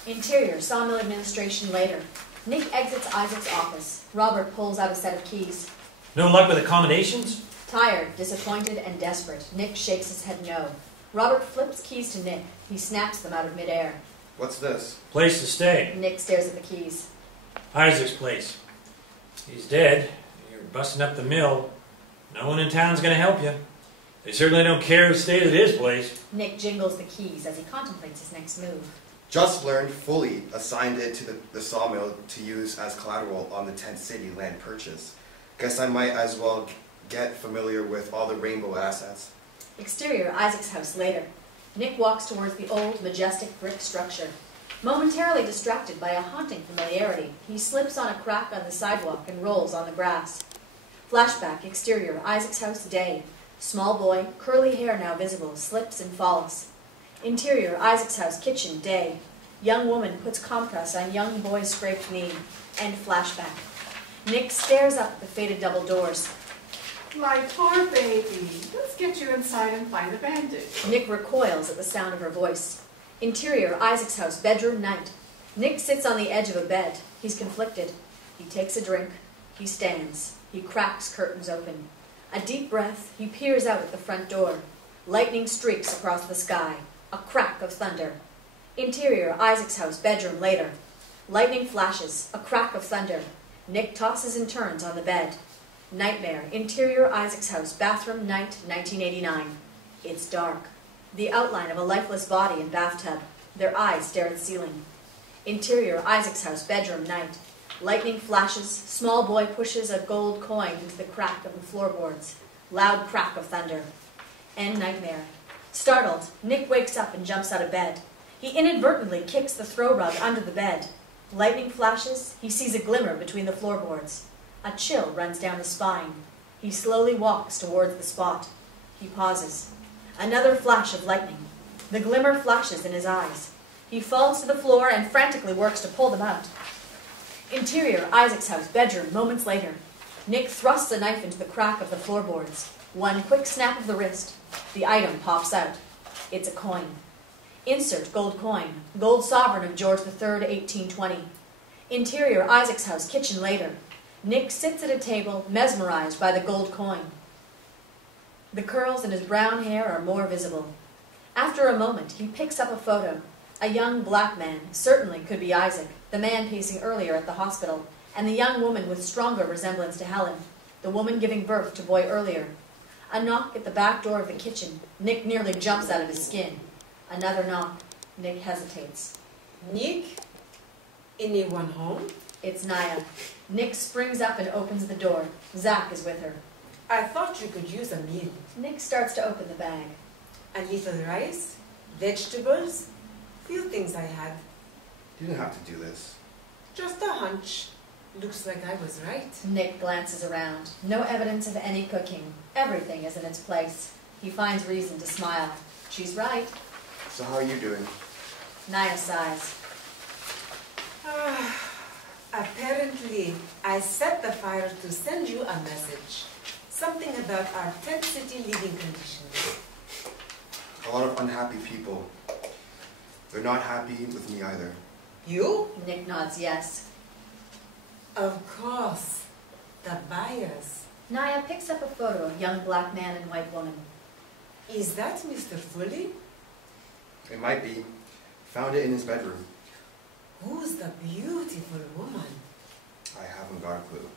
Interior, Sawmill administration later. Nick exits Isaac's office. Robert pulls out a set of keys. No luck with accommodations? Tired, disappointed, and desperate, Nick shakes his head no. Robert flips keys to Nick. He snaps them out of midair. What's this? Place to stay. Nick stares at the keys. Isaac's place. He's dead. You're busting up the mill. No one in town's going to help you. They certainly don't care who stays at his place. Nick jingles the keys as he contemplates his next move. Just learned fully assigned it to the sawmill to use as collateral on the Tent City land purchase. Guess I might as well get familiar with all the Rainbow assets. Exterior, Isaac's house later. Nick walks towards the old, majestic brick structure. Momentarily distracted by a haunting familiarity, he slips on a crack on the sidewalk and rolls on the grass. Flashback, exterior, Isaac's house, day. Small boy, curly hair now visible, slips and falls. Interior, Isaac's house, kitchen, day. Young woman puts compress on young boy's scraped knee. End flashback. Nick stares up at the faded double doors. My poor baby. Let's get you inside and find a bandage. Nick recoils at the sound of her voice. Interior, Isaac's house, bedroom, night. Nick sits on the edge of a bed. He's conflicted. He takes a drink. He stands. He cracks curtains open. A deep breath, he peers out at the front door. Lightning streaks across the sky. A crack of thunder. Interior, Isaac's house, bedroom, later. Lightning flashes. A crack of thunder. Nick tosses and turns on the bed. Nightmare, interior, Isaac's house, bathroom, night, 1989. It's dark. The outline of a lifeless body in bathtub. Their eyes stare at the ceiling. Interior, Isaac's house, bedroom, night. Lightning flashes. Small boy pushes a gold coin into the crack of the floorboards. Loud crack of thunder. End nightmare. Startled, Nick wakes up and jumps out of bed. He inadvertently kicks the throw rug under the bed. Lightning flashes. He sees a glimmer between the floorboards. A chill runs down his spine. He slowly walks towards the spot. He pauses. Another flash of lightning. The glimmer flashes in his eyes. He falls to the floor and frantically works to pull them out. Interior, Isaac's house, bedroom, moments later. Nick thrusts a knife into the crack of the floorboards. One quick snap of the wrist. The item pops out. It's a coin. Insert gold coin. Gold sovereign of George III, 1820. Interior, Isaac's house, kitchen later. Nick sits at a table, mesmerized by the gold coin. The curls in his brown hair are more visible. After a moment, he picks up a photo. A young black man, certainly could be Isaac, the man pacing earlier at the hospital, and the young woman with stronger resemblance to Helen, the woman giving birth to boy earlier. A knock at the back door of the kitchen. Nick nearly jumps out of his skin. Another knock. Nick hesitates. Nick? Anyone home? It's Naya. Nick springs up and opens the door. Zach is with her. I thought you could use a meal. Nick starts to open the bag. A little rice, vegetables, few things I had. You didn't have to do this. Just a hunch. Looks like I was right. Nick glances around. No evidence of any cooking. Everything is in its place. He finds reason to smile. She's right. So how are you doing? Naya sighs. Apparently, I set the fire to send you a message. Something about our Tent City living conditions. A lot of unhappy people. They're not happy with me either. You? Nick nods yes. Of course. The buyers. Naya picks up a photo of young black man and white woman. Is that Mr. Foley? It might be. Found it in his bedroom. Who's the beautiful woman? I haven't got a clue.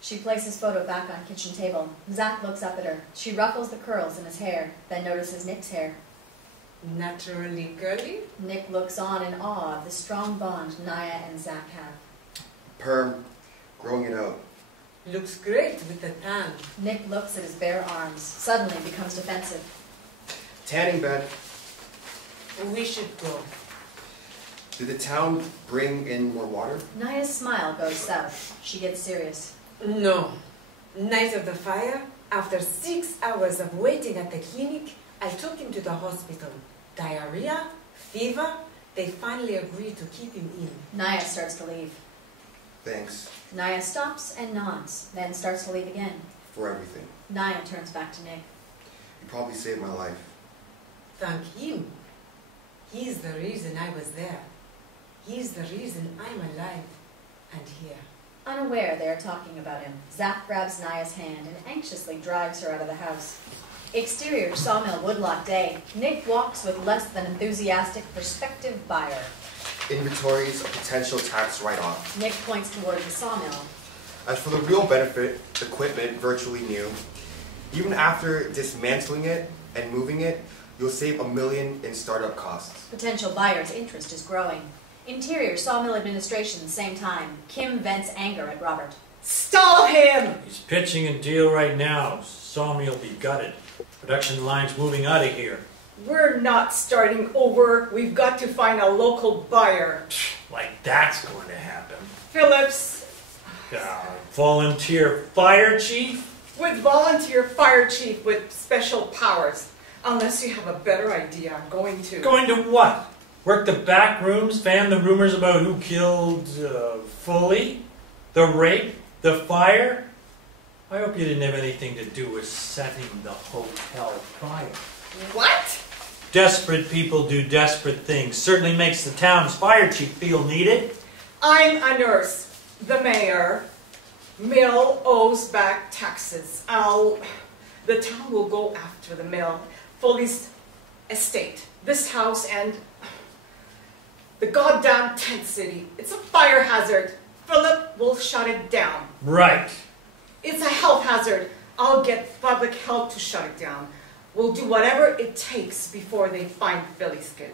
She places photo back on kitchen table. Zach looks up at her. She ruffles the curls in his hair, then notices Nick's hair. Naturally curly? Nick looks on in awe of the strong bond Naya and Zach have. Perm. Growing it out. Looks great with the tan. Nick looks at his bare arms, suddenly becomes defensive. Tanning bed. We should go. Did the town bring in more water? Naya's smile goes south. She gets serious. No. Night of the fire, After 6 hours of waiting at the clinic, I took him to the hospital. Diarrhea, fever, they finally agreed to keep him in. Naya starts to leave. Thanks Naya stops and nods, then starts to leave again. for everything. Naya turns back to Nick. You probably saved my life. Thank him. He's the reason I was there. He's the reason I'm alive and here. Unaware they are talking about him, Zach grabs Naya's hand and anxiously drives her out of the house. Exterior sawmill woodlot day. Nick walks with less than enthusiastic prospective buyer. Inventories of potential tax write-off. Nick points toward the sawmill. As for the real benefit, equipment virtually new. Even after dismantling it and moving it, you'll save $1 million in startup costs. Potential buyer's interest is growing. Interior sawmill administration, same time. Kim vents anger at Robert. Stop him! He's pitching a deal right now. Sawmill be gutted. Production line's moving out of here. We're not starting over. We've got to find a local buyer. Like that's going to happen. Phillips, Volunteer fire chief? with volunteer fire chief with special powers. Unless you have a better idea, I'm going to. Going to what? Work the back rooms, fan the rumors about who killed Foley? The rape? The fire? I hope you didn't have anything to do with setting the hotel fire. What? Desperate people do desperate things. Certainly makes the town's fire chief feel needed. I'm a nurse. The mayor. Mill owes back taxes. The town will go after the mill. Foley's estate. This house and the goddamn tent city. It's a fire hazard. Philip will shut it down. Right. It's a health hazard. I'll get public health to shut it down. We'll do whatever it takes before they find Billy's kid.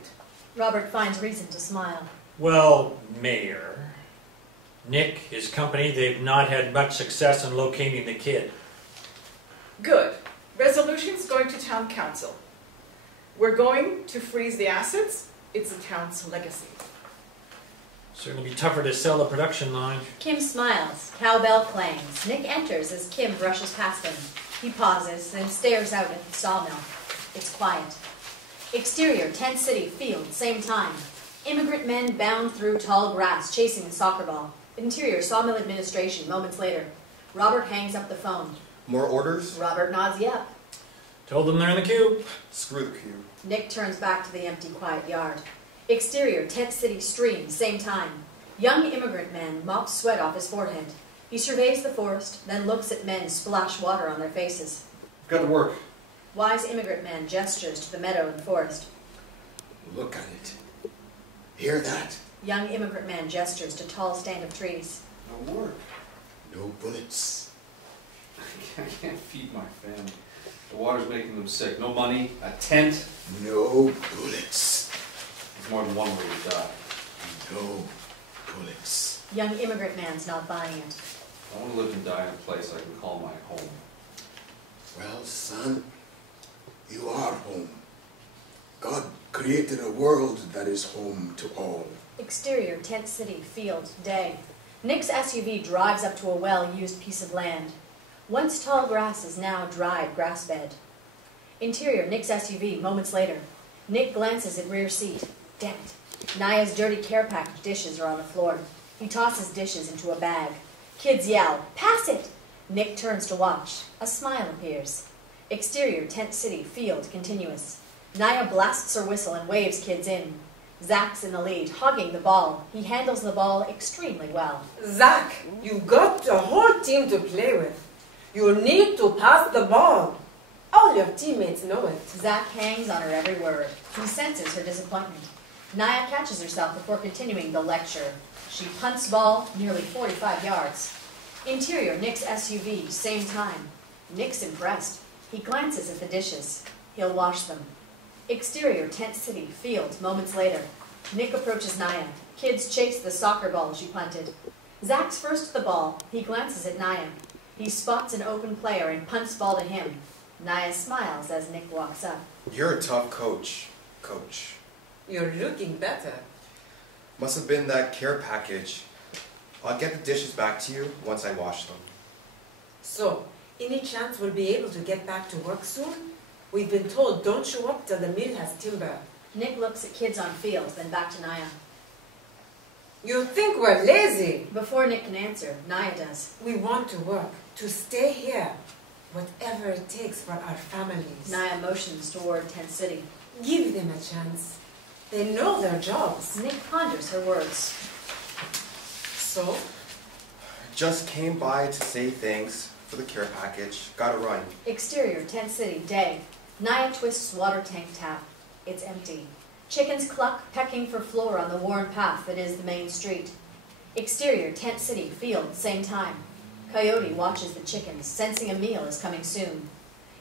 Robert finds reason to smile. Well, Mayor, Nick, his company, they've not had much success in locating the kid. Good. Resolution's going to town council. We're going to freeze the assets. It's the town's legacy. Certainly be tougher to sell the production line. Kim smiles. Cowbell clangs. Nick enters as Kim brushes past him. He pauses, then stares out at the sawmill. It's quiet. Exterior, tent city, field, same time. Immigrant men bound through tall grass, chasing a soccer ball. Interior, sawmill administration, moments later. Robert hangs up the phone. More orders? Robert nods yep. Told them they're in the queue. Screw the queue. Nick turns back to the empty, quiet yard. Exterior, tent city, stream, same time. Young immigrant man mops sweat off his forehead. He surveys the forest, then looks at men splash water on their faces. Got to work. Wise immigrant man gestures to the meadow in the forest. Look at it. Hear that? Young immigrant man gestures to tall stand of trees. No work. No bullets. I can't feed my family. The water's making them sick. No money, a tent. No bullets. There's more than one way to die. No bullets. Young immigrant man's not buying it. I want to live and die in a place I can call my home. Well, son, you are home. God created a world that is home to all. Exterior, tent city, field, day. Nick's SUV drives up to a well-used piece of land. Once tall grass is now dried grass bed. Interior, Nick's SUV, moments later. Nick glances at rear seat. Damn it. Naya's dirty care package dishes are on the floor. He tosses dishes into a bag. Kids yell, "Pass it!" Nick turns to watch. A smile appears. Exterior, tent city, field, continuous. Naya blasts her whistle and waves kids in. Zach's in the lead, hogging the ball. He handles the ball extremely well. Zach, you got the whole team to play with. You need to pass the ball. All your teammates know it. Zach hangs on her every word. He senses her disappointment. Naya catches herself before continuing the lecture. She punts ball nearly 45 yards. Interior, Nick's SUV, same time. Nick's impressed. He glances at the dishes. He'll wash them. Exterior, tent city, field, moments later. Nick approaches Naya. Kids chase the soccer ball she punted. Zach's first to the ball. He glances at Naya. He spots an open player and punts ball to him. Naya smiles as Nick walks up. You're a tough coach, Coach. You're looking better. Must have been that care package. I'll get the dishes back to you once I wash them. So, Any chance we'll be able to get back to work soon? We've been told don't show up till the mill has timber. Nick looks at kids on field, then back to Naya. You think we're lazy? Before Nick can answer, Naya does. We want to work, to stay here, whatever it takes for our families. Naya motions toward Tent City. Give them a chance. They know their jobs. Nick ponders her words. So? Just came by to say thanks for the care package. Gotta run. Exterior, Tent City, day. Naya twists water tank tap. It's empty. Chickens cluck, pecking for floor on the worn path that is the main street. Exterior, Tent City, field, same time. Coyote watches the chickens, sensing a meal is coming soon.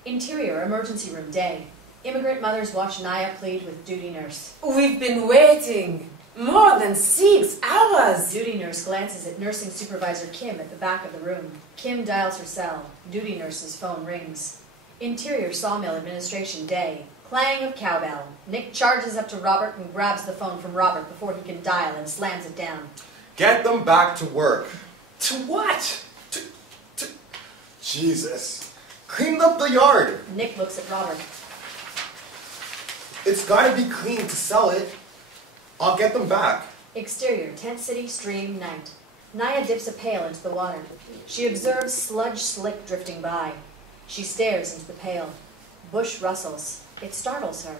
Interior, emergency room, day. Immigrant mothers watch Naya plead with duty nurse. We've been waiting. More than 6 hours. Duty nurse glances at nursing supervisor Kim at the back of the room. Kim dials her cell. Duty nurse's phone rings. Interior, sawmill administration, day. Clang of cowbell. Nick charges up to Robert and grabs the phone from Robert before he can dial and slams it down. Get them back to work. To what? Jesus. Clean up the yard. Nick looks at Robert. It's gotta be clean to sell it. I'll get them back. Exterior, Tent City, stream, night. Naya dips a pail into the water. She observes sludge slick drifting by. She stares into the pail. Bush rustles. It startles her.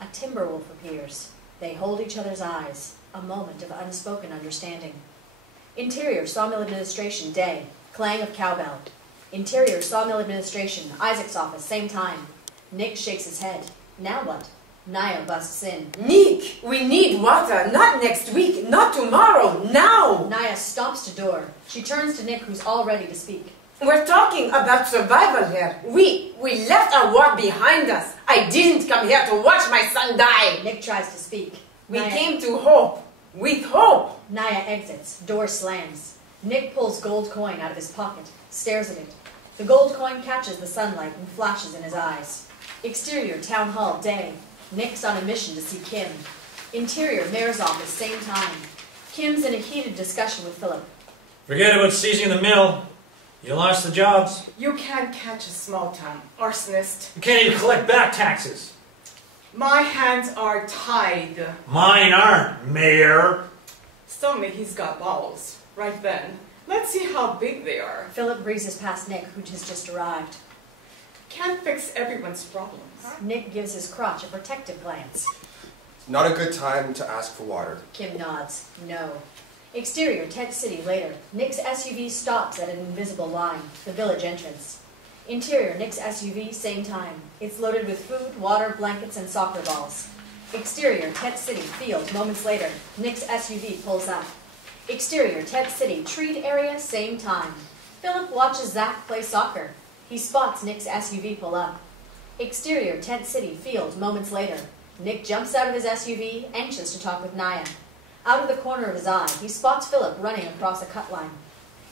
A timber wolf appears. They hold each other's eyes. A moment of unspoken understanding. Interior, sawmill administration, day. Clang of cowbell. Interior, sawmill administration, Isaac's office, same time. Nick shakes his head. Now what? Naya busts in. Nick, we need water. Not next week, not tomorrow, now. Naya stomps to door. She turns to Nick, who's all ready to speak. We're talking about survival here. We left our war behind us. I didn't come here to watch my son die. Nick tries to speak. We Naya, came to hope. With hope. Naya exits. Door slams. Nick pulls gold coin out of his pocket, stares at it. The gold coin catches the sunlight and flashes in his eyes. Exterior, town hall, day. Nick's on a mission to see Kim. Interior, mayor's office, same time. Kim's in a heated discussion with Philip. Forget about seizing the mill. You lost the jobs. You can't catch a small-town arsonist. You can't even collect back taxes. My hands are tied. Mine aren't, Mayor. Suddenly he's got balls. Right then. Let's see how big they are. Philip breezes past Nick, who has just arrived. Can't fix everyone's problems. Nick gives his crotch a protective glance. Not a good time to ask for water. Kim nods. No. Exterior, Tent City, later. Nick's SUV stops at an invisible line, the village entrance. Interior, Nick's SUV, same time. It's loaded with food, water, blankets, and soccer balls. Exterior, Tent City, field, moments later. Nick's SUV pulls up. Exterior, Tent City, treat area, same time. Philip watches Zach play soccer. He spots Nick's SUV pull up. Exterior, Tent City, field, moments later. Nick jumps out of his SUV, anxious to talk with Naya. Out of the corner of his eye, he spots Philip running across a cut line.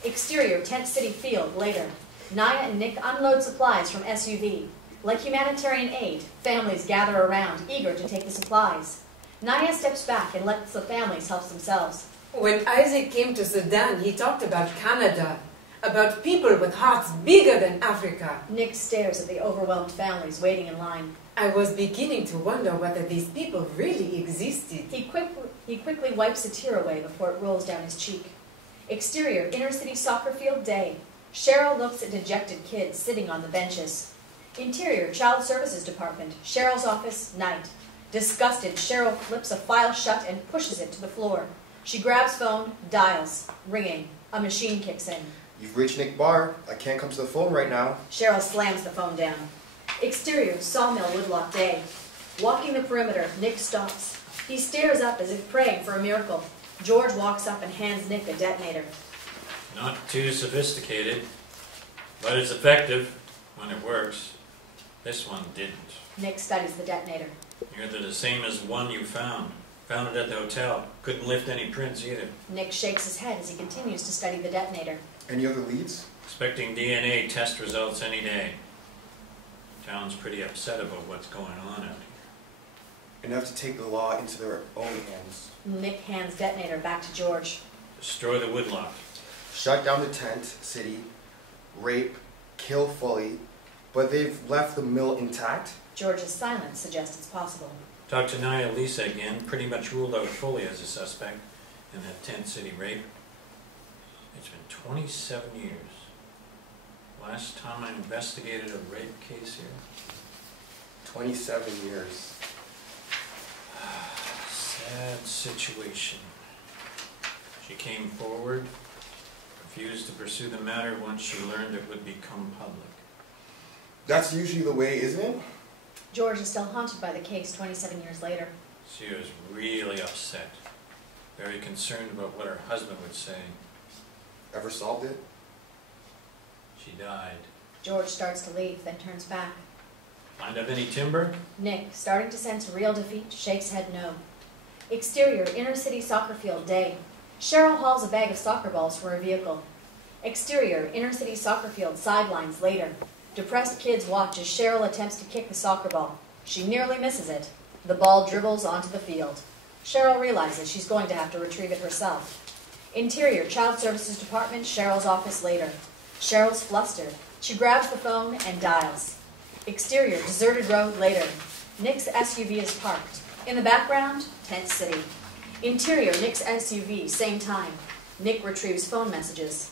Exterior, Tent City, field, later. Naya and Nick unload supplies from SUV. Like humanitarian aid, families gather around, eager to take the supplies. Naya steps back and lets the families help themselves. When Isaac came to Sudan, he talked about Canada, about people with hearts bigger than Africa. Nick stares at the overwhelmed families waiting in line. I was beginning to wonder whether these people really existed. He quickly wipes a tear away before it rolls down his cheek. Exterior, inner city soccer field, day. Cheryl looks at dejected kids sitting on the benches. Interior, child services department. Cheryl's office, night. Disgusted, Cheryl flips a file shut and pushes it to the floor. She grabs phone, dials. Ringing. A machine kicks in. You've reached Nick Barr. I can't come to the phone right now. Cheryl slams the phone down. Exterior, sawmill, woodlock, day. Walking the perimeter, Nick stops. He stares up as if praying for a miracle. George walks up and hands Nick a detonator. Not too sophisticated, but it's effective when it works. This one didn't. Nick studies the detonator. You're the same as one you found. Found it at the hotel. Couldn't lift any prints either. Nick shakes his head as he continues to study the detonator. Any other leads? Expecting DNA test results any day. Town's pretty upset about what's going on out here. Enough to take the law into their own hands. Nick hands detonator back to George. Destroy the woodlock. Shut down the tent city, rape, kill fully, but they've left the mill intact? George's silence suggests it's possible. Talked to Nia Lisa again, pretty much ruled out fully as a suspect in that Tent City rape. It's been 27 years. Last time I investigated a rape case here. 27 years. Sad situation. She came forward, refused to pursue the matter once she learned it would become public. That's usually the way, isn't it? George is still haunted by the case 27 years later. She was really upset, very concerned about what her husband would say. Ever solved it? She died. George starts to leave, then turns back. Find out any timber? Nick, starting to sense real defeat, shakes head no. Exterior, inner city soccer field, day. Cheryl hauls a bag of soccer balls from her vehicle. Exterior, inner city soccer field, sidelines, later. Depressed kids watch as Cheryl attempts to kick the soccer ball. She nearly misses it. The ball dribbles onto the field. Cheryl realizes she's going to have to retrieve it herself. Interior, Child Services Department, Cheryl's office, later. Cheryl's flustered. She grabs the phone and dials. Exterior, deserted road, later. Nick's SUV is parked. In the background, Tent City. Interior, Nick's SUV, same time. Nick retrieves phone messages.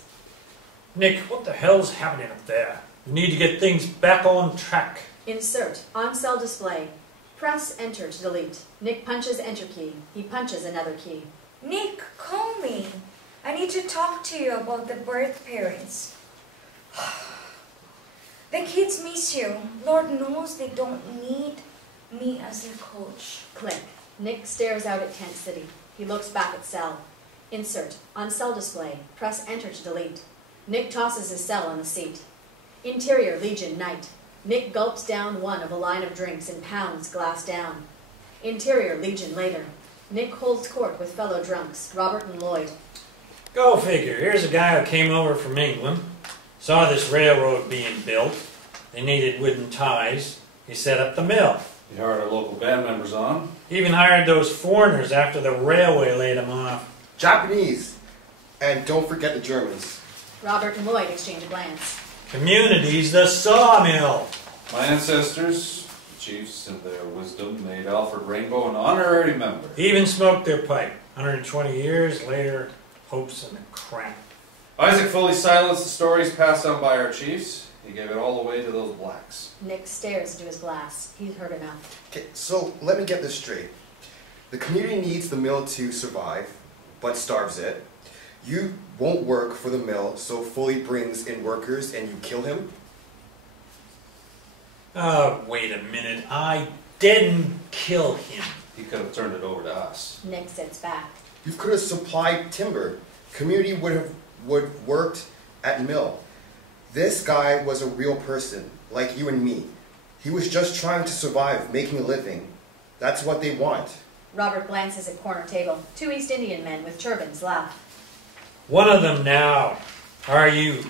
Nick, what the hell's happening up there? We need to get things back on track. Insert, on-cell display. Press enter to delete. Nick punches enter key. He punches another key. Nick, call me. I need to talk to you about the birth parents. The kids miss you. Lord knows they don't need me as their coach. Click. Nick stares out at Tent City. He looks back at cell. Insert, on cell display. Press enter to delete. Nick tosses his cell on the seat. Interior, Legion, night. Nick gulps down one of a line of drinks and pounds glass down. Interior, Legion, later. Nick holds court with fellow drunks, Robert and Lloyd. Go figure. Here's a guy who came over from England, saw this railroad being built. They needed wooden ties. He set up the mill. He hired our local band members on. He even hired those foreigners after the railway laid them off. Japanese. And don't forget the Germans. Robert and Lloyd exchange a glance. Community's the sawmill. My ancestors, the chiefs in their wisdom, made Alfred Rainbow an honorary member. He even smoked their pipe. 120 years later, hopes in the crap. Isaac fully silenced the stories passed on by our chiefs. He gave it all away to those blacks. Nick stares into his glass. He's heard enough. Okay, so let me get this straight. The community needs the mill to survive, but starves it. You won't work for the mill, so Foley brings in workers and you kill him? Wait a minute. I didn't kill him. He could have turned it over to us. Nick sits back. You could have supplied timber. Community would worked at mill. This guy was a real person, like you and me. He was just trying to survive, making a living. That's what they want. Robert glances at corner table. Two East Indian men with turbans laugh. One of them now. Are you?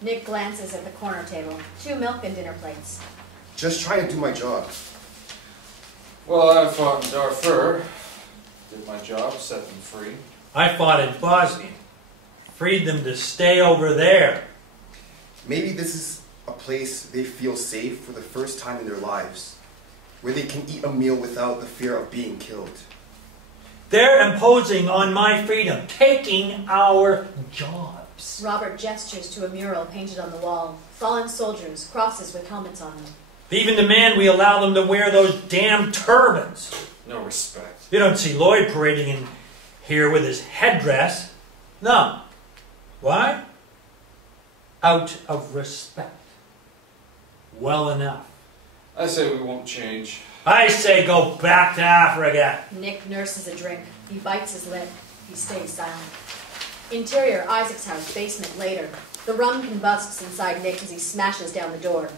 Nick glances at the corner table. Two milk and dinner plates. Just trying to do my job. Well, I fought in Darfur. Did my job, set them free. I fought in Bosnia. Freed them to stay over there. Maybe this is a place they feel safe for the first time in their lives, where they can eat a meal without the fear of being killed. They're imposing on my freedom, taking our jobs. Robert gestures to a mural painted on the wall. Fallen soldiers, crosses with helmets on them. They even demand we allow them to wear those damn turbans. No respect. You don't see Lloyd parading in here with his headdress. No. Why? Out of respect. Well enough. I say we won't change. I say go back to Africa. Nick nurses a drink. He bites his lip. He stays silent. Interior, Isaac's house, basement, later. The rum combusts inside Nick as he smashes down the door.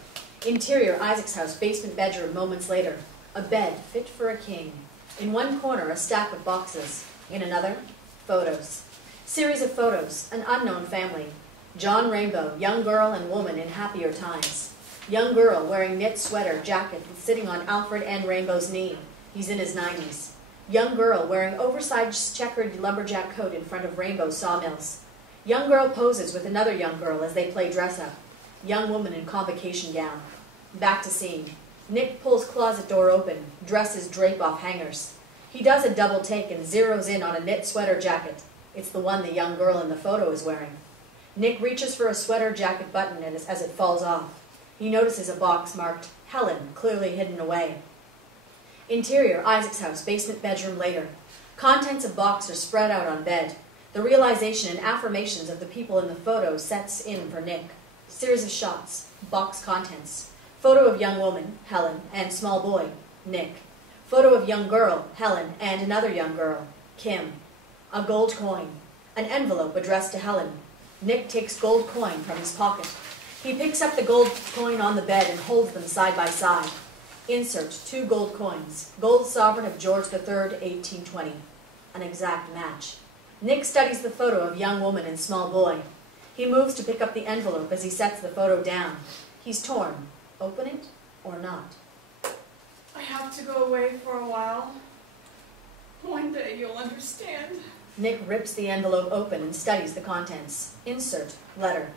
Interior, Isaac's house, basement, bedroom, moments later. A bed fit for a king. In one corner, a stack of boxes. In another, photos. Series of photos, an unknown family. John Rainbow, young girl and woman in happier times. Young girl wearing knit sweater, jacket, and sitting on Alfred N. Rainbow's knee. He's in his 90s. Young girl wearing oversized checkered lumberjack coat in front of Rainbow sawmills. Young girl poses with another young girl as they play dress up. young woman in convocation gown. Back to scene. Nick pulls closet door open, dresses drape off hangers. He does a double take and zeroes in on a knit sweater jacket. It's the one the young girl in the photo is wearing. Nick reaches for a sweater jacket button as it falls off. He notices a box marked Helen, clearly hidden away. Interior, Isaac's house, basement bedroom later. Contents of box are spread out on bed. The realization and affirmations of the people in the photo sets in for Nick. Series of shots, box contents. Photo of young woman, Helen, and small boy, Nick. Photo of young girl, Helen, and another young girl, Kim. A gold coin. An envelope addressed to Helen. Nick takes gold coin from his pocket. He picks up the gold coin on the bed and holds them side by side. Insert 2 gold coins. Gold sovereign of George III, 1820. An exact match. Nick studies the photo of young woman and small boy. He moves to pick up the envelope as he sets the photo down. He's torn. Open it or not? I have to go away for a while. One day you'll understand. Nick rips the envelope open and studies the contents. Insert letter.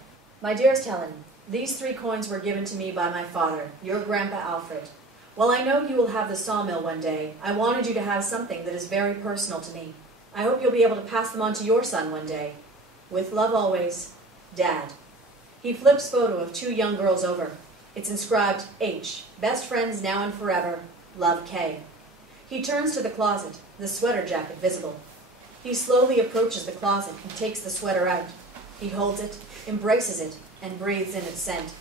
My dearest Helen, these 3 coins were given to me by my father, your grandpa Alfred. While I know you will have the sawmill one day, I wanted you to have something that is very personal to me. I hope you'll be able to pass them on to your son one day. With love always, Dad. He flips photo of 2 young girls over. It's inscribed H, best friends now and forever, love K. He turns to the closet, the sweater jacket visible. He slowly approaches the closet and takes the sweater out. He holds it, embraces it, and breathes in its scent.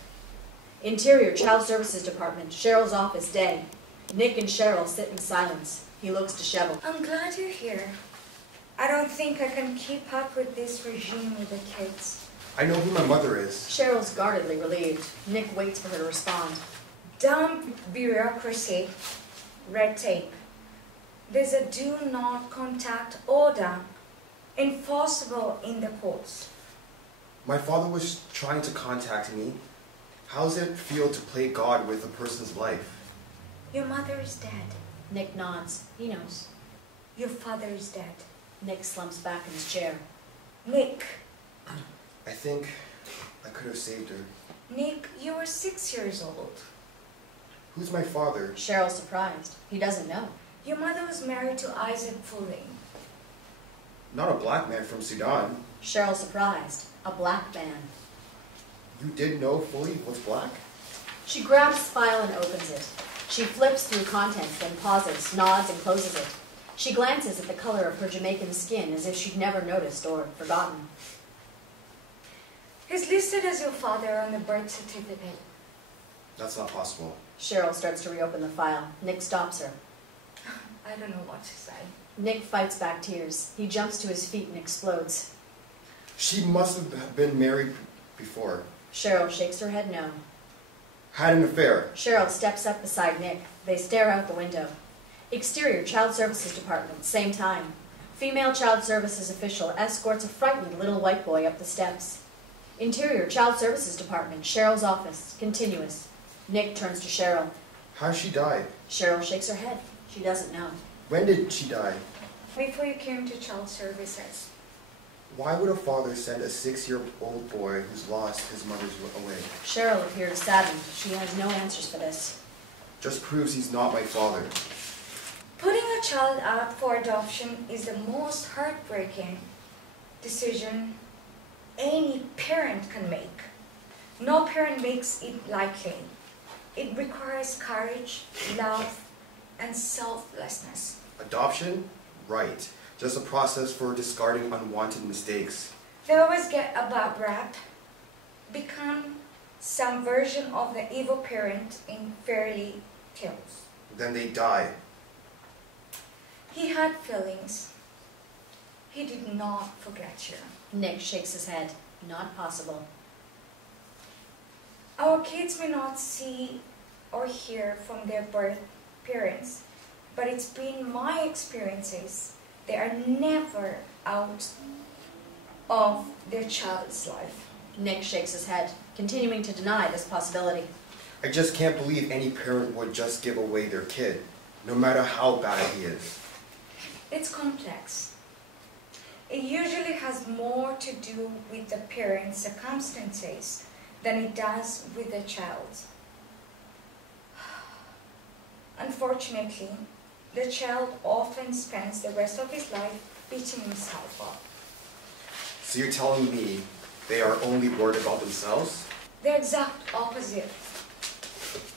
Interior, Child Services Department, Cheryl's office, day. Nick and Cheryl sit in silence. He looks disheveled. I'm glad you're here. I don't think I can keep up with this regime with the kids. I know who my mother is. Cheryl's guardedly relieved. Nick waits for her to respond. Dumb bureaucracy, red tape. There's a do not contact order enforceable in the courts. My father was trying to contact me. How does it feel to play God with a person's life? Your mother is dead. Nick nods. He knows. Your father is dead. Nick slumps back in his chair. Nick. I think I could have saved her. Nick, you were 6 years old. Who's my father? Cheryl's surprised. He doesn't know. Your mother was married to Isaac Fulling. Not a black man from Sudan. Cheryl's surprised. A black man. You did know fully was black? She grabs the file and opens it. She flips through contents, then pauses, nods, and closes it. She glances at the color of her Jamaican skin as if she'd never noticed or forgotten. He's listed as your father on the birth certificate. That's not possible. Cheryl starts to reopen the file. Nick stops her. I don't know what to say. Nick fights back tears. He jumps to his feet and explodes. She must have been married before. Cheryl shakes her head no. Had an affair. Cheryl steps up beside Nick. They stare out the window. Exterior, Child Services Department, same time. Female Child Services official escorts a frightened little white boy up the steps. Interior, Child Services Department, Cheryl's office, continuous. Nick turns to Cheryl. How did she die? Cheryl shakes her head. She doesn't know. When did she die? Before you came to Child Services. Why would a father send a 6-year-old boy who's lost his mother's away? Cheryl appears saddened. She has no answers for this. Just proves he's not my father. Putting a child out for adoption is the most heartbreaking decision any parent can make. No parent makes it lightly. It requires courage, love, and selflessness. Adoption? Right. Just a process for discarding unwanted mistakes. They always get a bad rap, become some version of the evil parent in fairy tales. Then they die. He had feelings. He did not forget you. Nick shakes his head. Not possible. Our kids may not see or hear from their birth parents, but it's been my experiences. They are never out of their child's life. Nick shakes his head, continuing to deny this possibility. I just can't believe any parent would just give away their kid, no matter how bad he is. It's complex. It usually has more to do with the parents' circumstances than he does with the child. Unfortunately, the child often spends the rest of his life beating himself up. So you're telling me they are only worried about themselves? The exact opposite.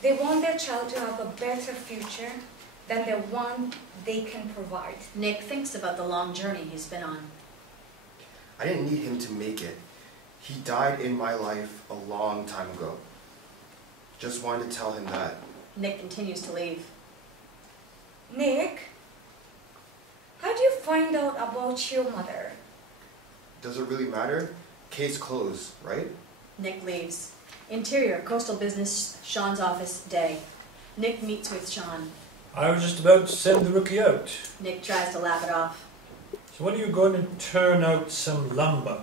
They want their child to have a better future than the one they can provide. Nick thinks about the long journey he's been on. I didn't need him to make it. He died in my life a long time ago. Just wanted to tell him that. Nick continues to leave. Nick, how do you find out about your mother? Does it really matter? Case closed, right? Nick leaves. Interior, Coastal Business, Sean's office, day. Nick meets with Sean. I was just about to send the rookie out. Nick tries to laugh it off. So when are you going to turn out some lumber?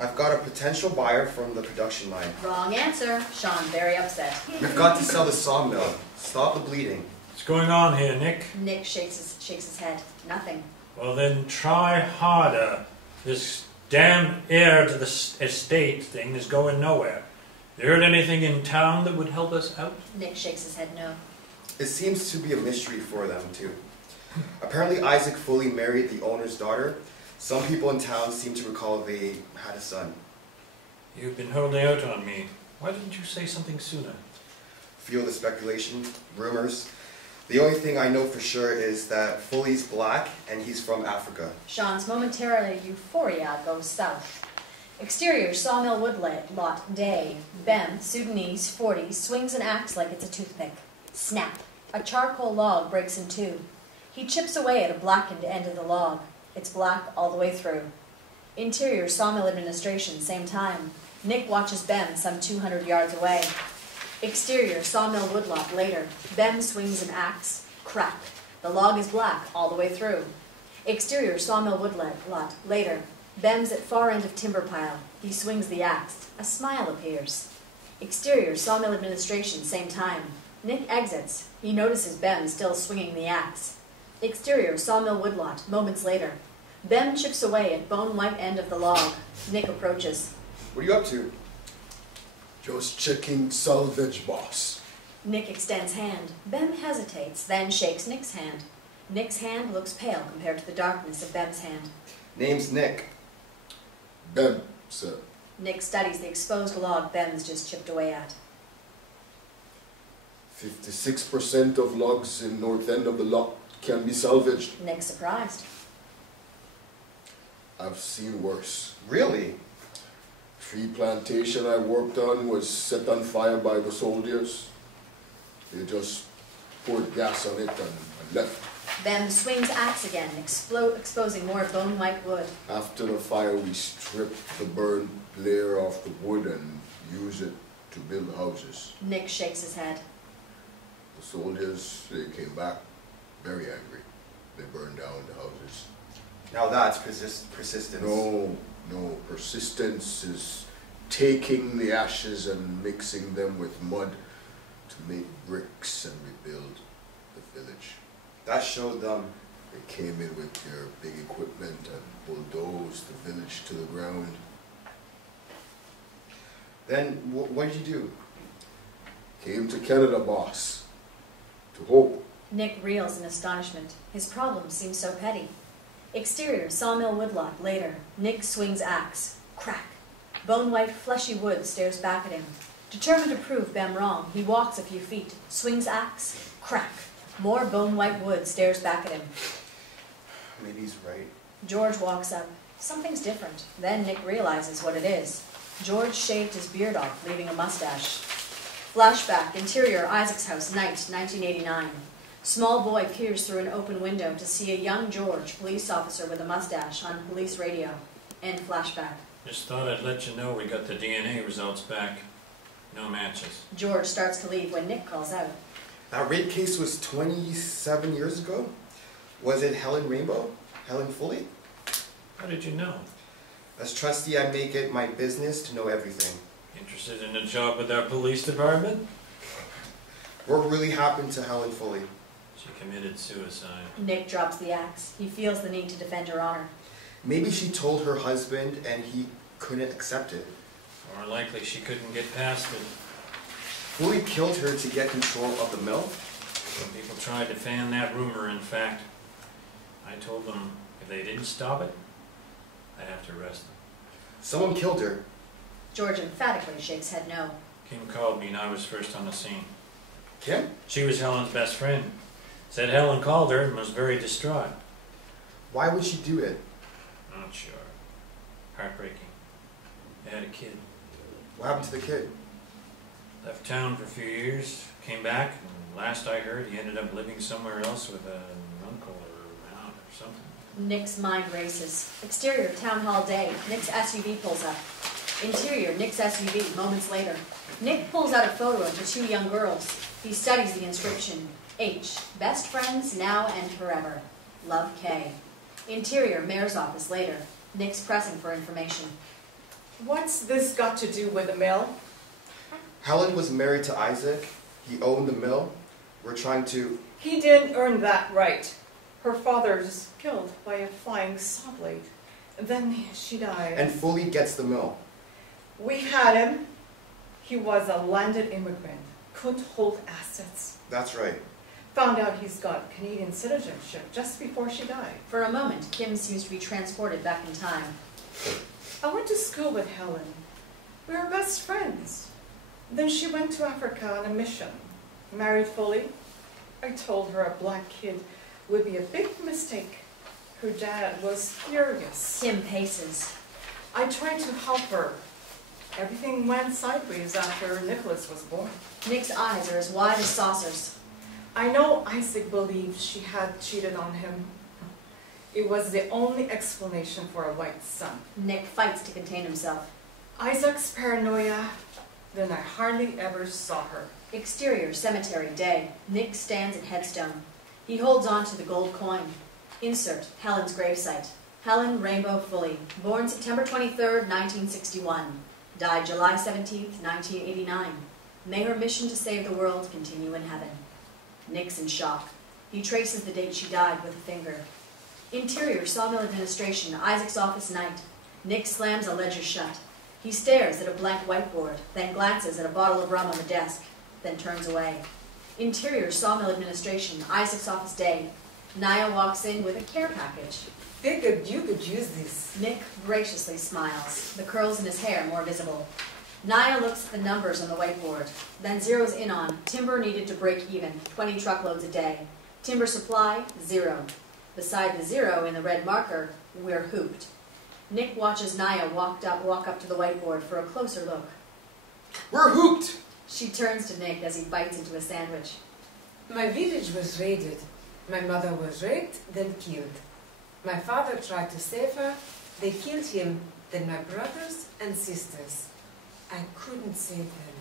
I've got a potential buyer from the production line. Wrong answer. Sean, very upset. We've got to sell the sawmill. Stop the bleeding. What's going on here, Nick? Nick shakes his head. Nothing. Well then try harder. This damn heir to the estate thing is going nowhere. You heard anything in town that would help us out? Nick shakes his head no. It seems to be a mystery for them, too. Apparently Isaac fully married the owner's daughter. Some people in town seem to recall they had a son. You've been holding out on me. Why didn't you say something sooner? Feel the speculation, rumors. The only thing I know for sure is that Foley's black and he's from Africa. Sean's momentary euphoria goes south. Exterior, sawmill woodlot, day. Bem, Sudanese, 40, swings an axe like it's a toothpick. Snap. A charcoal log breaks in two. He chips away at a blackened end of the log. It's black all the way through. Interior, sawmill administration, same time. Nick watches Bem some 200 yards away. Exterior, sawmill woodlot, later. Bem swings an axe. Crack. The log is black all the way through. Exterior, sawmill woodlot, later. Bem's at far end of timber pile. He swings the axe. A smile appears. Exterior, sawmill administration, same time. Nick exits. He notices Bem still swinging the axe. Exterior, sawmill woodlot, moments later. Bem chips away at bone white end of the log. Nick approaches. What are you up to? Just checking salvage, boss. Nick extends hand. Bem hesitates, then shakes Nick's hand. Nick's hand looks pale compared to the darkness of Bem's hand. Name's Nick. Bem, sir. Nick studies the exposed log Bem's just chipped away at. 56% of logs in north end of the lot can be salvaged. Nick surprised. I've seen worse. Really? Tree plantation I worked on was set on fire by the soldiers. They just poured gas on it and left. Bem swings axe again, exposing more bone white wood. After the fire, we stripped the burned layer off the wood and used it to build houses. Nick shakes his head. The soldiers, they came back very angry. They burned down the houses. Now that's persistence. No, persistence is taking the ashes and mixing them with mud to make bricks and rebuild the village. That showed them. They came in with their big equipment and bulldozed the village to the ground. Then what did you do? Came to Canada, boss. To hope. Nick reels in astonishment. His problem seems so petty. Exterior, sawmill woodlot, later. Nick swings axe. Crack. Bone white, fleshy wood stares back at him. Determined to prove Bem wrong, he walks a few feet, swings axe. Crack. More bone white wood stares back at him. Maybe he's right. George walks up. Something's different. Then Nick realizes what it is. George shaved his beard off, leaving a mustache. Flashback, interior, Isaac's house, night, 1989. Small boy peers through an open window to see a young George, police officer with a mustache, on police radio. End flashback. Just thought I'd let you know we got the DNA results back. No matches. George starts to leave when Nick calls out. That rape case was 27 years ago? Was it Helen Rainbow? Helen Foley? How did you know? As trustee, I make it my business to know everything. Interested in a job with our police department? What really happened to Helen Foley? She committed suicide. Nick drops the axe. He feels the need to defend her honor. Maybe she told her husband and he couldn't accept it. More likely she couldn't get past it. Fully killed her to get control of the mill? Some people tried to fan that rumor, in fact. I told them if they didn't stop it, I'd have to arrest them. Someone killed her. George emphatically shakes head no. Kim called me and I was first on the scene. Kim? She was Helen's best friend. Said Helen called her and was very distraught. Why would she do it? Not sure. Heartbreaking. They had a kid. What happened to the kid? Left town for a few years, came back, and last I heard he ended up living somewhere else with an uncle or aunt or something. Nick's mind races. Exterior, town hall day. Nick's SUV pulls up. Interior, Nick's SUV, moments later. Nick pulls out a photo of the two young girls. He studies the inscription. H, best friends now and forever. Love, K. Interior, mayor's office later. Nick's pressing for information. What's this got to do with the mill? Helen was married to Isaac. He owned the mill. We're trying to... He didn't earn that right. Her father was killed by a flying saw blade. Then she died. And fully gets the mill. We had him. He was a landed immigrant. Couldn't hold assets. That's right. Found out he's got Canadian citizenship just before she died. For a moment, Kim seems to be transported back in time. I went to school with Helen. We were best friends. Then she went to Africa on a mission. Married fully. I told her a black kid would be a big mistake. Her dad was furious. Kim paces. I tried to help her. Everything went sideways after Nicholas was born. Nick's eyes are as wide as saucers. I know Isaac believed she had cheated on him. It was the only explanation for a white son. Nick fights to contain himself. Isaac's paranoia, then I hardly ever saw her. Exterior, cemetery, day. Nick stands at headstone. He holds on to the gold coin. Insert, Helen's gravesite. Helen Rainbow Fully, born September 23rd, 1961. Died July 17th, 1989. May her mission to save the world continue in heaven. Nick's in shock. He traces the date she died with a finger. Interior, Sawmill Administration, Isaac's office night. Nick slams a ledger shut. He stares at a blank whiteboard, then glances at a bottle of rum on the desk, then turns away. Interior, Sawmill Administration, Isaac's office day. Naya walks in with a care package. Figured you could use this. Nick graciously smiles, the curls in his hair more visible. Naya looks at the numbers on the whiteboard, then zeroes in on timber needed to break even, 20 truckloads a day. Timber supply, 0. Beside the 0 in the red marker, we're hooped. Nick watches Naya walk up to the whiteboard for a closer look. We're hooped! She turns to Nick as he bites into a sandwich. My village was raided. My mother was raped, then killed. My father tried to save her. They killed him, then my brothers and sisters. I couldn't save them.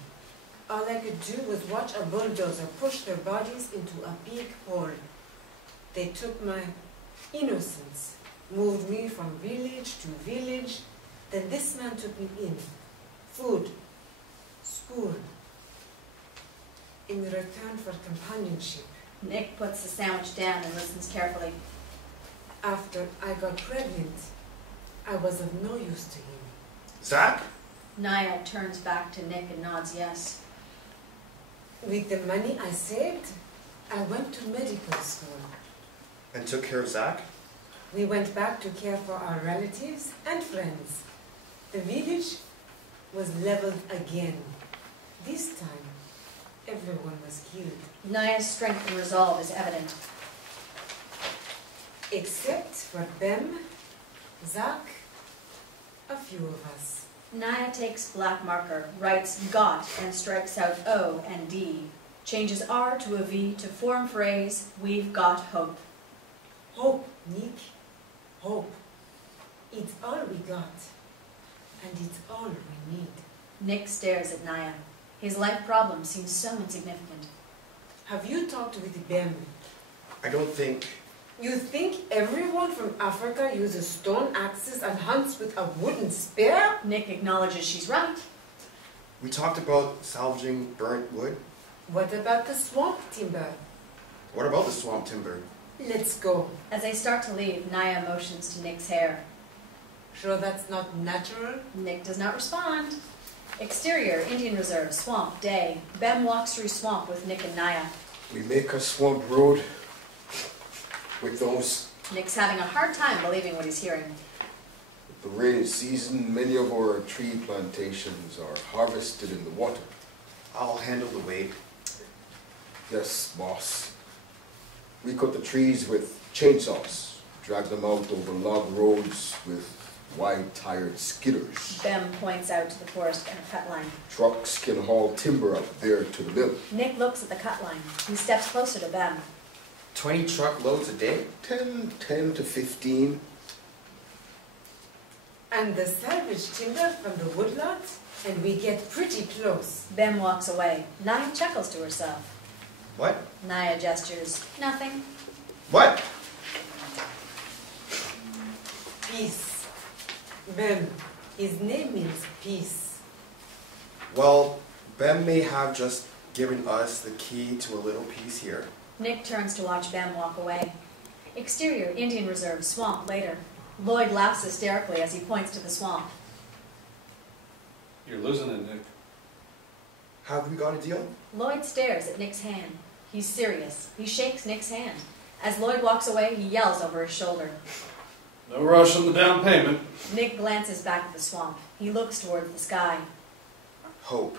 All I could do was watch a bulldozer push their bodies into a big hole. They took my innocence, moved me from village to village. Then this man took me in. Food, school, in return for companionship. Nick puts the sandwich down and listens carefully. After I got pregnant, I was of no use to him. Zach? Naya turns back to Nick and nods yes. With the money I saved, I went to medical school. And took care of Zach? We went back to care for our relatives and friends. The village was leveled again. This time, everyone was killed. Naya's strength and resolve is evident. Except for them, Zach, a few of us. Naya takes black marker, writes got and strikes out O and D, changes R to a V to form phrase, we've got hope. Hope, Nick, hope. It's all we got, and it's all we need. Nick stares at Naya. His life problem seems so insignificant. Have you talked with them? I don't think... You think everyone from Africa uses stone axes and hunts with a wooden spear? Nick acknowledges she's right. We talked about salvaging burnt wood. What about the swamp timber? What about the swamp timber? Let's go. As they start to leave, Naya motions to Nick's hair. Sure that's not natural? Nick does not respond. Exterior, Indian Reserve, swamp, day. Bem walks through swamp with Nick and Naya. We make a swamp road with those. Nick's having a hard time believing what he's hearing. With the rainy season, many of our tree plantations are harvested in the water. I'll handle the weight. Yes, boss. We cut the trees with chainsaws, drag them out over log roads with wide-tired skidders. Bem points out to the forest and a cut line. Trucks can haul timber out there to the mill. Nick looks at the cut line. He steps closer to Bem. 20 truckloads a day? 10 to 15. And the salvage timber from the woodlot, and we get pretty close. Bem walks away. Naya chuckles to herself. What? Naya gestures. Nothing. What? Peace. Bem, his name means peace. Well, Bem may have just given us the key to a little piece here. Nick turns to watch Bem walk away. Exterior, Indian Reserve, swamp, later. Lloyd laughs hysterically as he points to the swamp. You're losing it, Nick. Have we got a deal? Lloyd stares at Nick's hand. He's serious. He shakes Nick's hand. As Lloyd walks away, he yells over his shoulder. No rush on the down payment. Nick glances back at the swamp. He looks towards the sky. Hope.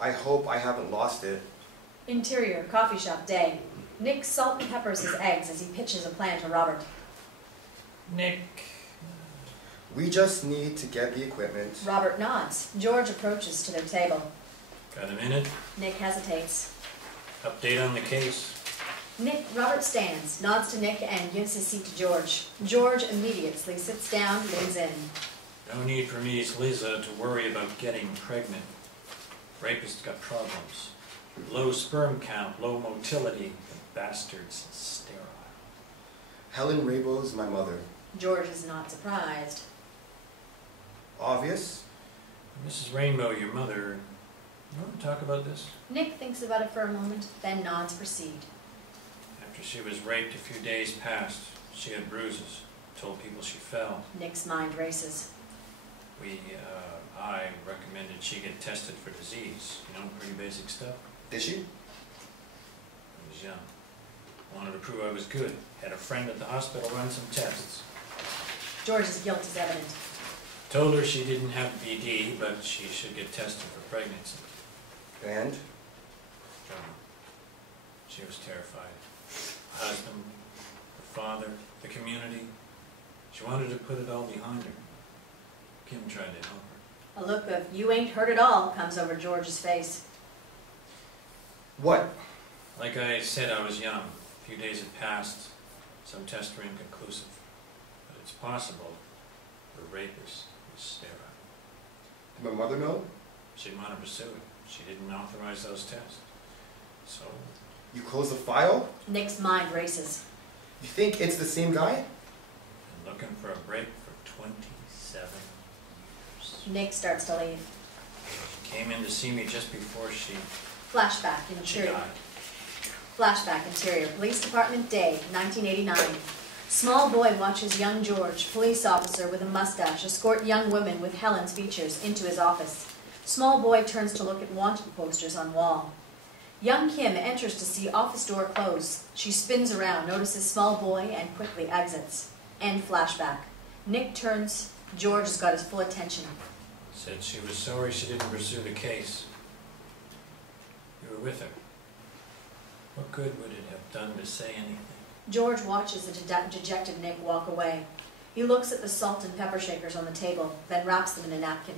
I hope I haven't lost it. Interior, coffee shop, day. Nick salt and peppers his eggs as he pitches a plan to Robert. Nick. We just need to get the equipment. Robert nods. George approaches to their table. Got a minute? Nick hesitates. Update on the case. Robert stands, nods to Nick, and gives his seat to George. George immediately sits down, leans in. No need for Miss Lisa to worry about getting pregnant. Rapist got problems. Low sperm count, low motility. The bastard's sterile. Helen Rabo's my mother. George is not surprised. Obvious? Mrs. Rainbow, your mother. You want to talk about this? Nick thinks about it for a moment, then nods proceed. After she was raped, a few days passed. She had bruises. Told people she fell. Nick's mind races. I recommended she get tested for disease. You know, pretty basic stuff. Did she? I was young. Wanted to prove I was good. Had a friend at the hospital run some tests. George's guilt is evident. Told her she didn't have BD, but she should get tested for pregnancy. And? She was terrified. Her husband, her father, the community. She wanted to put it all behind her. Kim tried to help her. A look of "you ain't heard it all" comes over George's face. What? Like I said, I was young. A few days had passed. Some tests were inconclusive. But it's possible the rapist was sterile. Did my mother know? She didn't want to pursue it. She didn't authorize those tests. So, You closed the file? Nick's mind races. You think it's the same guy? been looking for a break for 27 years. Nick starts to leave. She came in to see me just before she Flashback, interior. died. Flashback, interior. Police Department, day, 1989. Small boy watches young George, police officer with a mustache, escort young women with Helen's features into his office. Small boy turns to look at wanted posters on wall. Young Kim enters to see office door close. She spins around, notices small boy, and quickly exits. End flashback. Nick turns. George has got his full attention. Said she was sorry she didn't pursue the case. You were with her. What good would it have done to say anything? George watches the dejected Nick walk away. He looks at the salt and pepper shakers on the table, then wraps them in a napkin.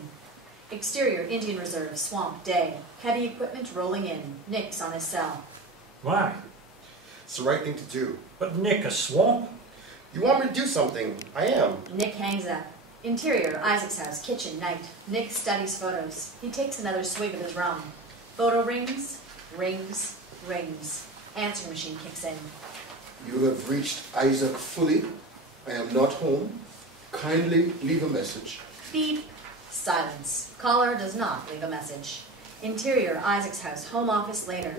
Exterior, Indian Reserve, swamp, day. Heavy equipment rolling in. Nick's on his cell. Why? It's the right thing to do. But Nick, a swamp? You want me to do something? I am. Nick hangs up. Interior, Isaac's house, kitchen, night. Nick studies photos. He takes another swig of his rum. Photo rings, rings, rings. Answering machine kicks in. You have reached Isaac fully. I am not home. Kindly leave a message. Beep. Silence. Caller does not leave a message. Interior, Isaac's house, home office, later.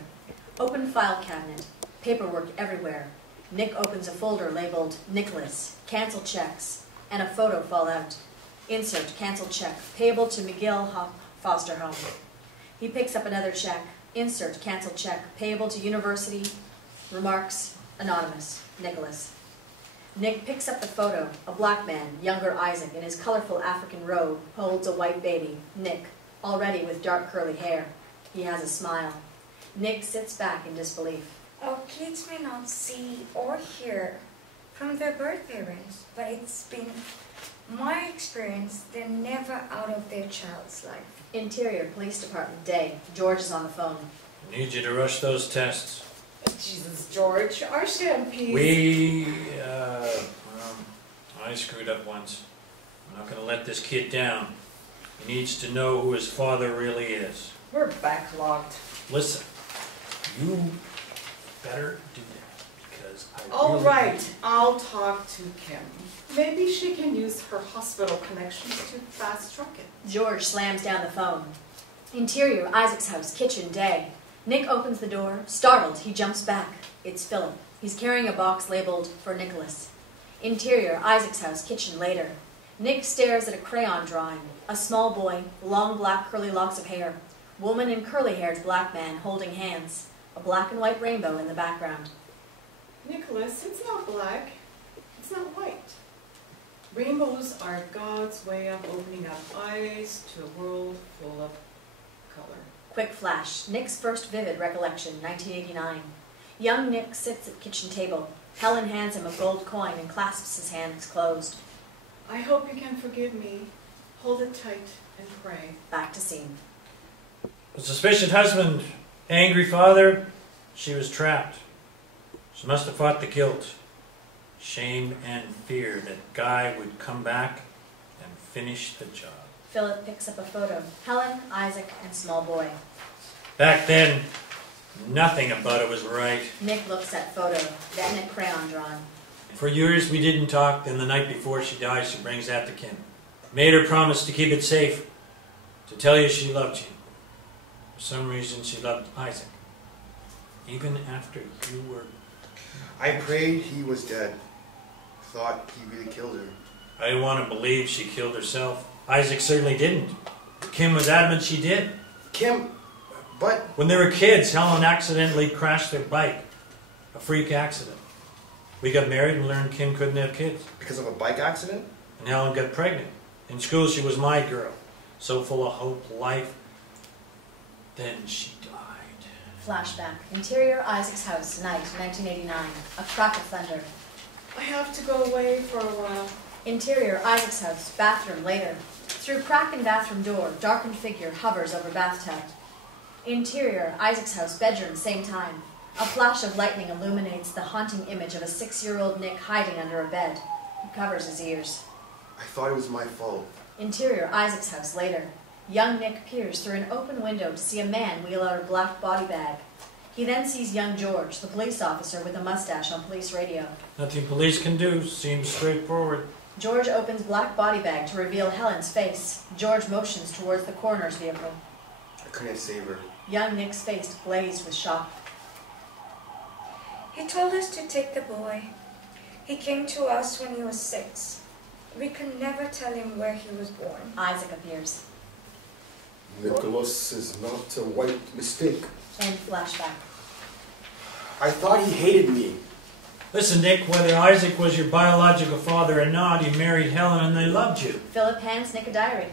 Open file cabinet. Paperwork everywhere. Nick opens a folder labeled Nicholas, cancel checks, and a photo fall out. Insert canceled check, payable to McGill Foster Home. He picks up another check. Insert canceled check, payable to University. Remarks, anonymous, Nicholas. Nick picks up the photo. A black man, younger Isaac, in his colorful African robe, holds a white baby, Nick, already with dark curly hair. He has a smile. Nick sits back in disbelief. Our kids may not see or hear from their birth parents, but it's been my experience they're never out of their child's life. Interior Police Department, day. George is on the phone. I need you to rush those tests. Jesus, George, our champions. I screwed up once. I'm not going to let this kid down. He needs to know who his father really is. We're backlogged. Listen, you better do that, because I All really... right, I'll talk to Kim. Maybe she can use her hospital connections to fast track it. George slams down the phone. Interior Isaac's house, kitchen, day. Nick opens the door. Startled, he jumps back. It's Philip. He's carrying a box labeled, for Nicholas. Interior Isaac's house, kitchen, later. Nick stares at a crayon drawing. A small boy, long black curly locks of hair. Woman and curly-haired black man holding hands. A black and white rainbow in the background. Nicholas, it's not black. It's not white. Rainbows are God's way of opening up eyes to a world full of color. Quick flash. Nick's first vivid recollection, 1989. Young Nick sits at kitchen table. Helen hands him a gold coin and clasps his hands closed. I hope you can forgive me. Hold it tight and pray. Back to scene. A suspicious husband, angry father, she was trapped. She must have fought the guilt, shame and fear that Guy would come back and finish the job. Philip picks up a photo. Helen, Isaac, and small boy. Back then, nothing about it was right. Nick looks at photo, then at crayon drawing. For years we didn't talk, then the night before she died, she brings that to Kim. Made her promise to keep it safe, to tell you she loved you. For some reason she loved Isaac. Even after you were... I prayed he was dead. Thought he really killed her. I didn't want to believe she killed herself. Isaac certainly didn't. Kim was adamant she did. Kim, but... When they were kids, Helen accidentally crashed their bike. A freak accident. We got married and learned Kim couldn't have kids. Because of a bike accident? And Helen got pregnant. In school she was my girl. So full of hope, life. Then she died. Flashback. Interior Isaac's house, night, 1989. A crack of thunder. I have to go away for a while. Interior Isaac's house, bathroom, later. Through crack in bathroom door, darkened figure hovers over bathtub. Interior Isaac's house, bedroom, same time. A flash of lightning illuminates the haunting image of a 6-year-old Nick hiding under a bed. He covers his ears. I thought it was my fault. Interior Isaac's house, later. Young Nick peers through an open window to see a man wheel out a black body bag. He then sees young George, the police officer with a mustache on police radio. Nothing police can do. Seems straightforward. George opens black body bag to reveal Helen's face. George motions towards the coroner's vehicle. I couldn't save her. Young Nick's face blazed with shock. He told us to take the boy. He came to us when he was 6. We could never tell him where he was born. Isaac appears. Nicholas is not a white mistake. End flashback. I thought he hated me. Listen, Nick, whether Isaac was your biological father or not, he married Helen and they loved you. Philip hands Nick a diary.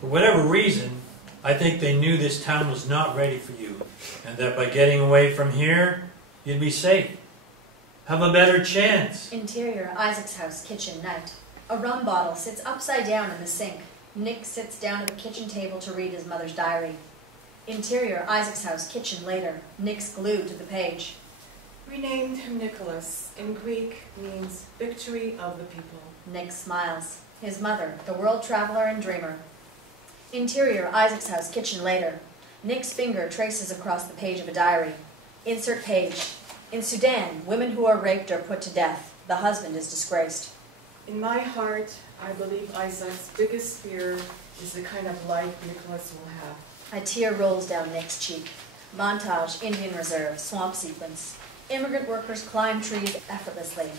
For whatever reason, I think they knew this town was not ready for you, and that by getting away from here, you'd be safe. Have a better chance. Interior Isaac's house, kitchen, night. A rum bottle sits upside down in the sink. Nick sits down at the kitchen table to read his mother's diary. Interior Isaac's house, kitchen, later. Nick's glued to the page. We named him Nicholas. In Greek means victory of the people. Nick smiles. His mother, the world traveler and dreamer. Interior Isaac's house, kitchen, later. Nick's finger traces across the page of a diary. Insert page. In Sudan, women who are raped are put to death. The husband is disgraced. In my heart, I believe Isaac's biggest fear is the kind of life Nicholas will have. A tear rolls down Nick's cheek. Montage, Indian Reserve, swamp sequence. Immigrant workers climb trees effortlessly.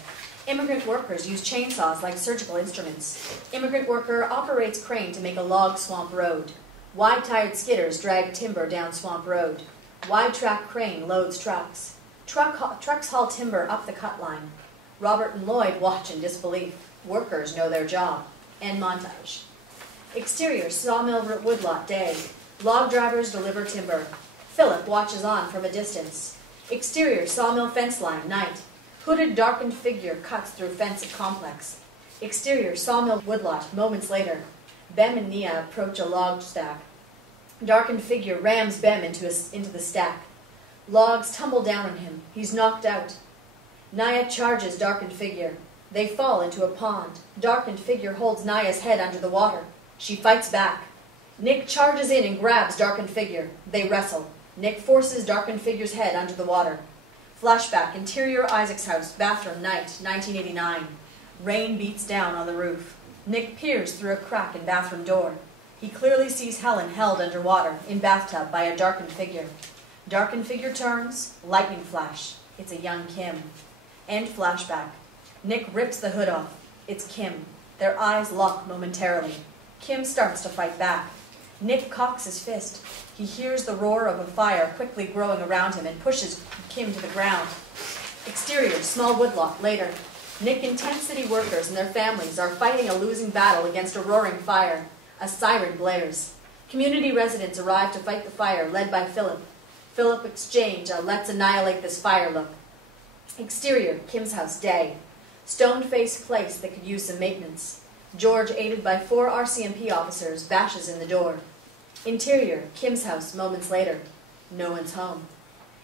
Immigrant workers use chainsaws like surgical instruments. Immigrant worker operates crane to make a log swamp road. Wide-tired skidders drag timber down swamp road. Wide-track crane loads trucks. Trucks haul timber up the cut line. Robert and Lloyd watch in disbelief. Workers know their job. End montage. Exterior, sawmill woodlot, day. Log drivers deliver timber. Philip watches on from a distance. Exterior, sawmill fence line, night. Hooded, darkened figure cuts through fence of complex. Exterior, sawmill woodlot, moments later. Bem and Nia approach a log stack. Darkened figure rams Bem into the stack. Logs tumble down on him. He's knocked out. Nia charges darkened figure. They fall into a pond. Darkened figure holds Nia's head under the water. She fights back. Nick charges in and grabs darkened figure. They wrestle. Nick forces darkened figure's head under the water. Flashback, interior Isaac's house, bathroom, night, 1989. Rain beats down on the roof. Nick peers through a crack in bathroom door. He clearly sees Helen held underwater in bathtub by a darkened figure. Darkened figure turns, lightning flash. It's a young Kim. End flashback. Nick rips the hood off. It's Kim. Their eyes lock momentarily. Kim starts to fight back. Nick cocks his fist. He hears the roar of a fire quickly growing around him and pushes Kim to the ground. Exterior, small woodlot, later. Nick and tent city workers and their families are fighting a losing battle against a roaring fire. A siren blares. Community residents arrive to fight the fire, led by Philip. Philip exchange a let's annihilate this fire look. Exterior, Kim's house, day. Stone-faced place that could use some maintenance. George, aided by 4 RCMP officers, bashes in the door. Interior, Kim's house, moments later. No one's home.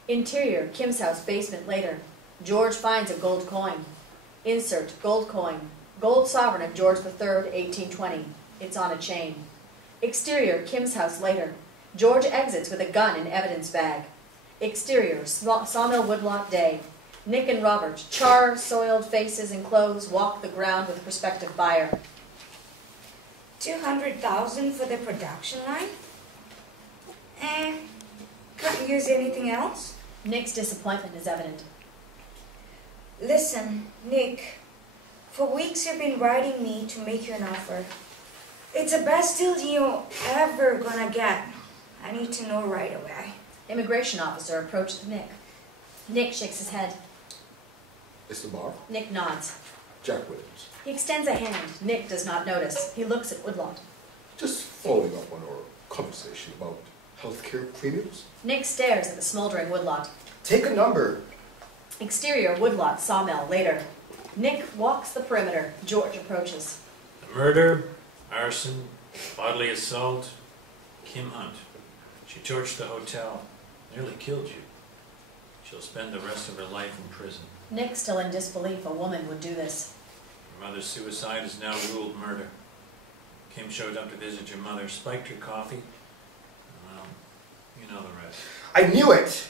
Interior, Kim's house, basement, later. George finds a gold coin. Insert, gold coin. Gold sovereign of George III, 1820. It's on a chain. Exterior, Kim's house, later. George exits with a gun in evidence bag. Exterior, sawmill woodlot, day. Nick and Robert, char-soiled faces and clothes, walk the ground with prospective buyer. $200,000 for the production line? Couldn't use anything else? Nick's disappointment is evident. Listen, Nick, for weeks you've been writing me to make you an offer. It's the best deal you're ever gonna get. I need to know right away. Immigration officer approaches Nick. Nick shakes his head. Mr. Barr? Nick nods. Jack Williams. He extends a hand. Nick does not notice. He looks at Woodlot. Just following up on our conversation about healthcare premiums. Nick stares at the smoldering Woodlot. Take a number. Exterior, Woodlot, sawmill, later. Nick walks the perimeter. George approaches. The murder, arson, bodily assault, Kim Hunt. She torched the hotel, nearly killed you. She'll spend the rest of her life in prison. Nick, still in disbelief, a woman would do this. Your mother's suicide is now ruled murder. Kim showed up to visit your mother, spiked her coffee. Well, you know the rest. I knew it!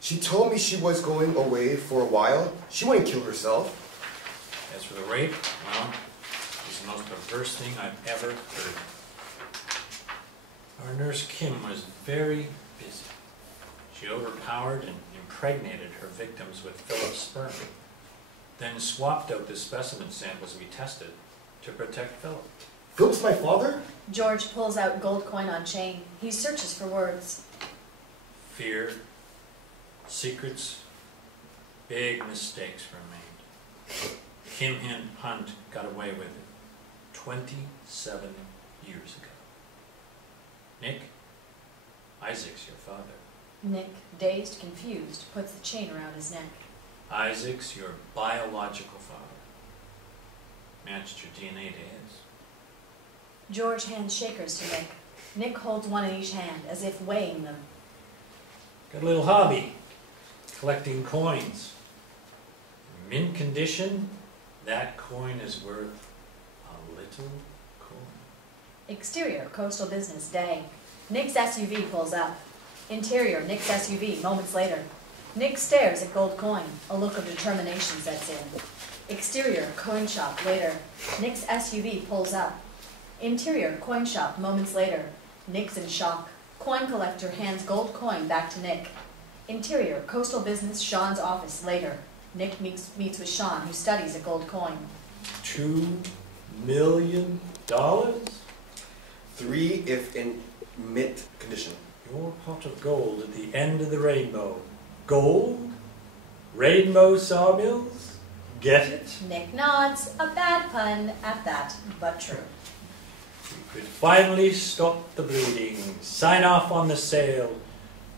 She told me she was going away for a while. She wouldn't kill herself. As for the rape, well, it's the most perverse thing I've ever heard. Our nurse Kim was very busy. She overpowered and impregnated her victims with Philip's sperm, then swapped out the specimen samples we tested to protect Philip. Philip's my father? George pulls out gold coin on chain. He searches for words. Fear, secrets, big mistakes were made. Kim Hunt got away with it 27 years ago. Nick, Isaac's your father. Nick, dazed, confused, puts the chain around his neck. Isaac's your biological father. Matched your DNA to his. George hands shakers to Nick. Nick holds one in each hand, as if weighing them. Got a little hobby, collecting coins. Mint condition, that coin is worth a little coin. Exterior, coastal business, day. Nick's SUV pulls up. Interior, Nick's SUV, moments later. Nick stares at gold coin. A look of determination sets in. Exterior, coin shop, later. Nick's SUV pulls up. Interior, coin shop, moments later. Nick's in shock. Coin collector hands gold coin back to Nick. Interior, coastal business, Sean's office, later. Nick meets with Sean, who studies a gold coin. $2 million? 3 if in mint condition. Your pot of gold at the end of the rainbow. Gold? Rainbow sawmills? Get it? Nick nods, a bad pun at that, but true. You could finally stop the bleeding, sign off on the sale.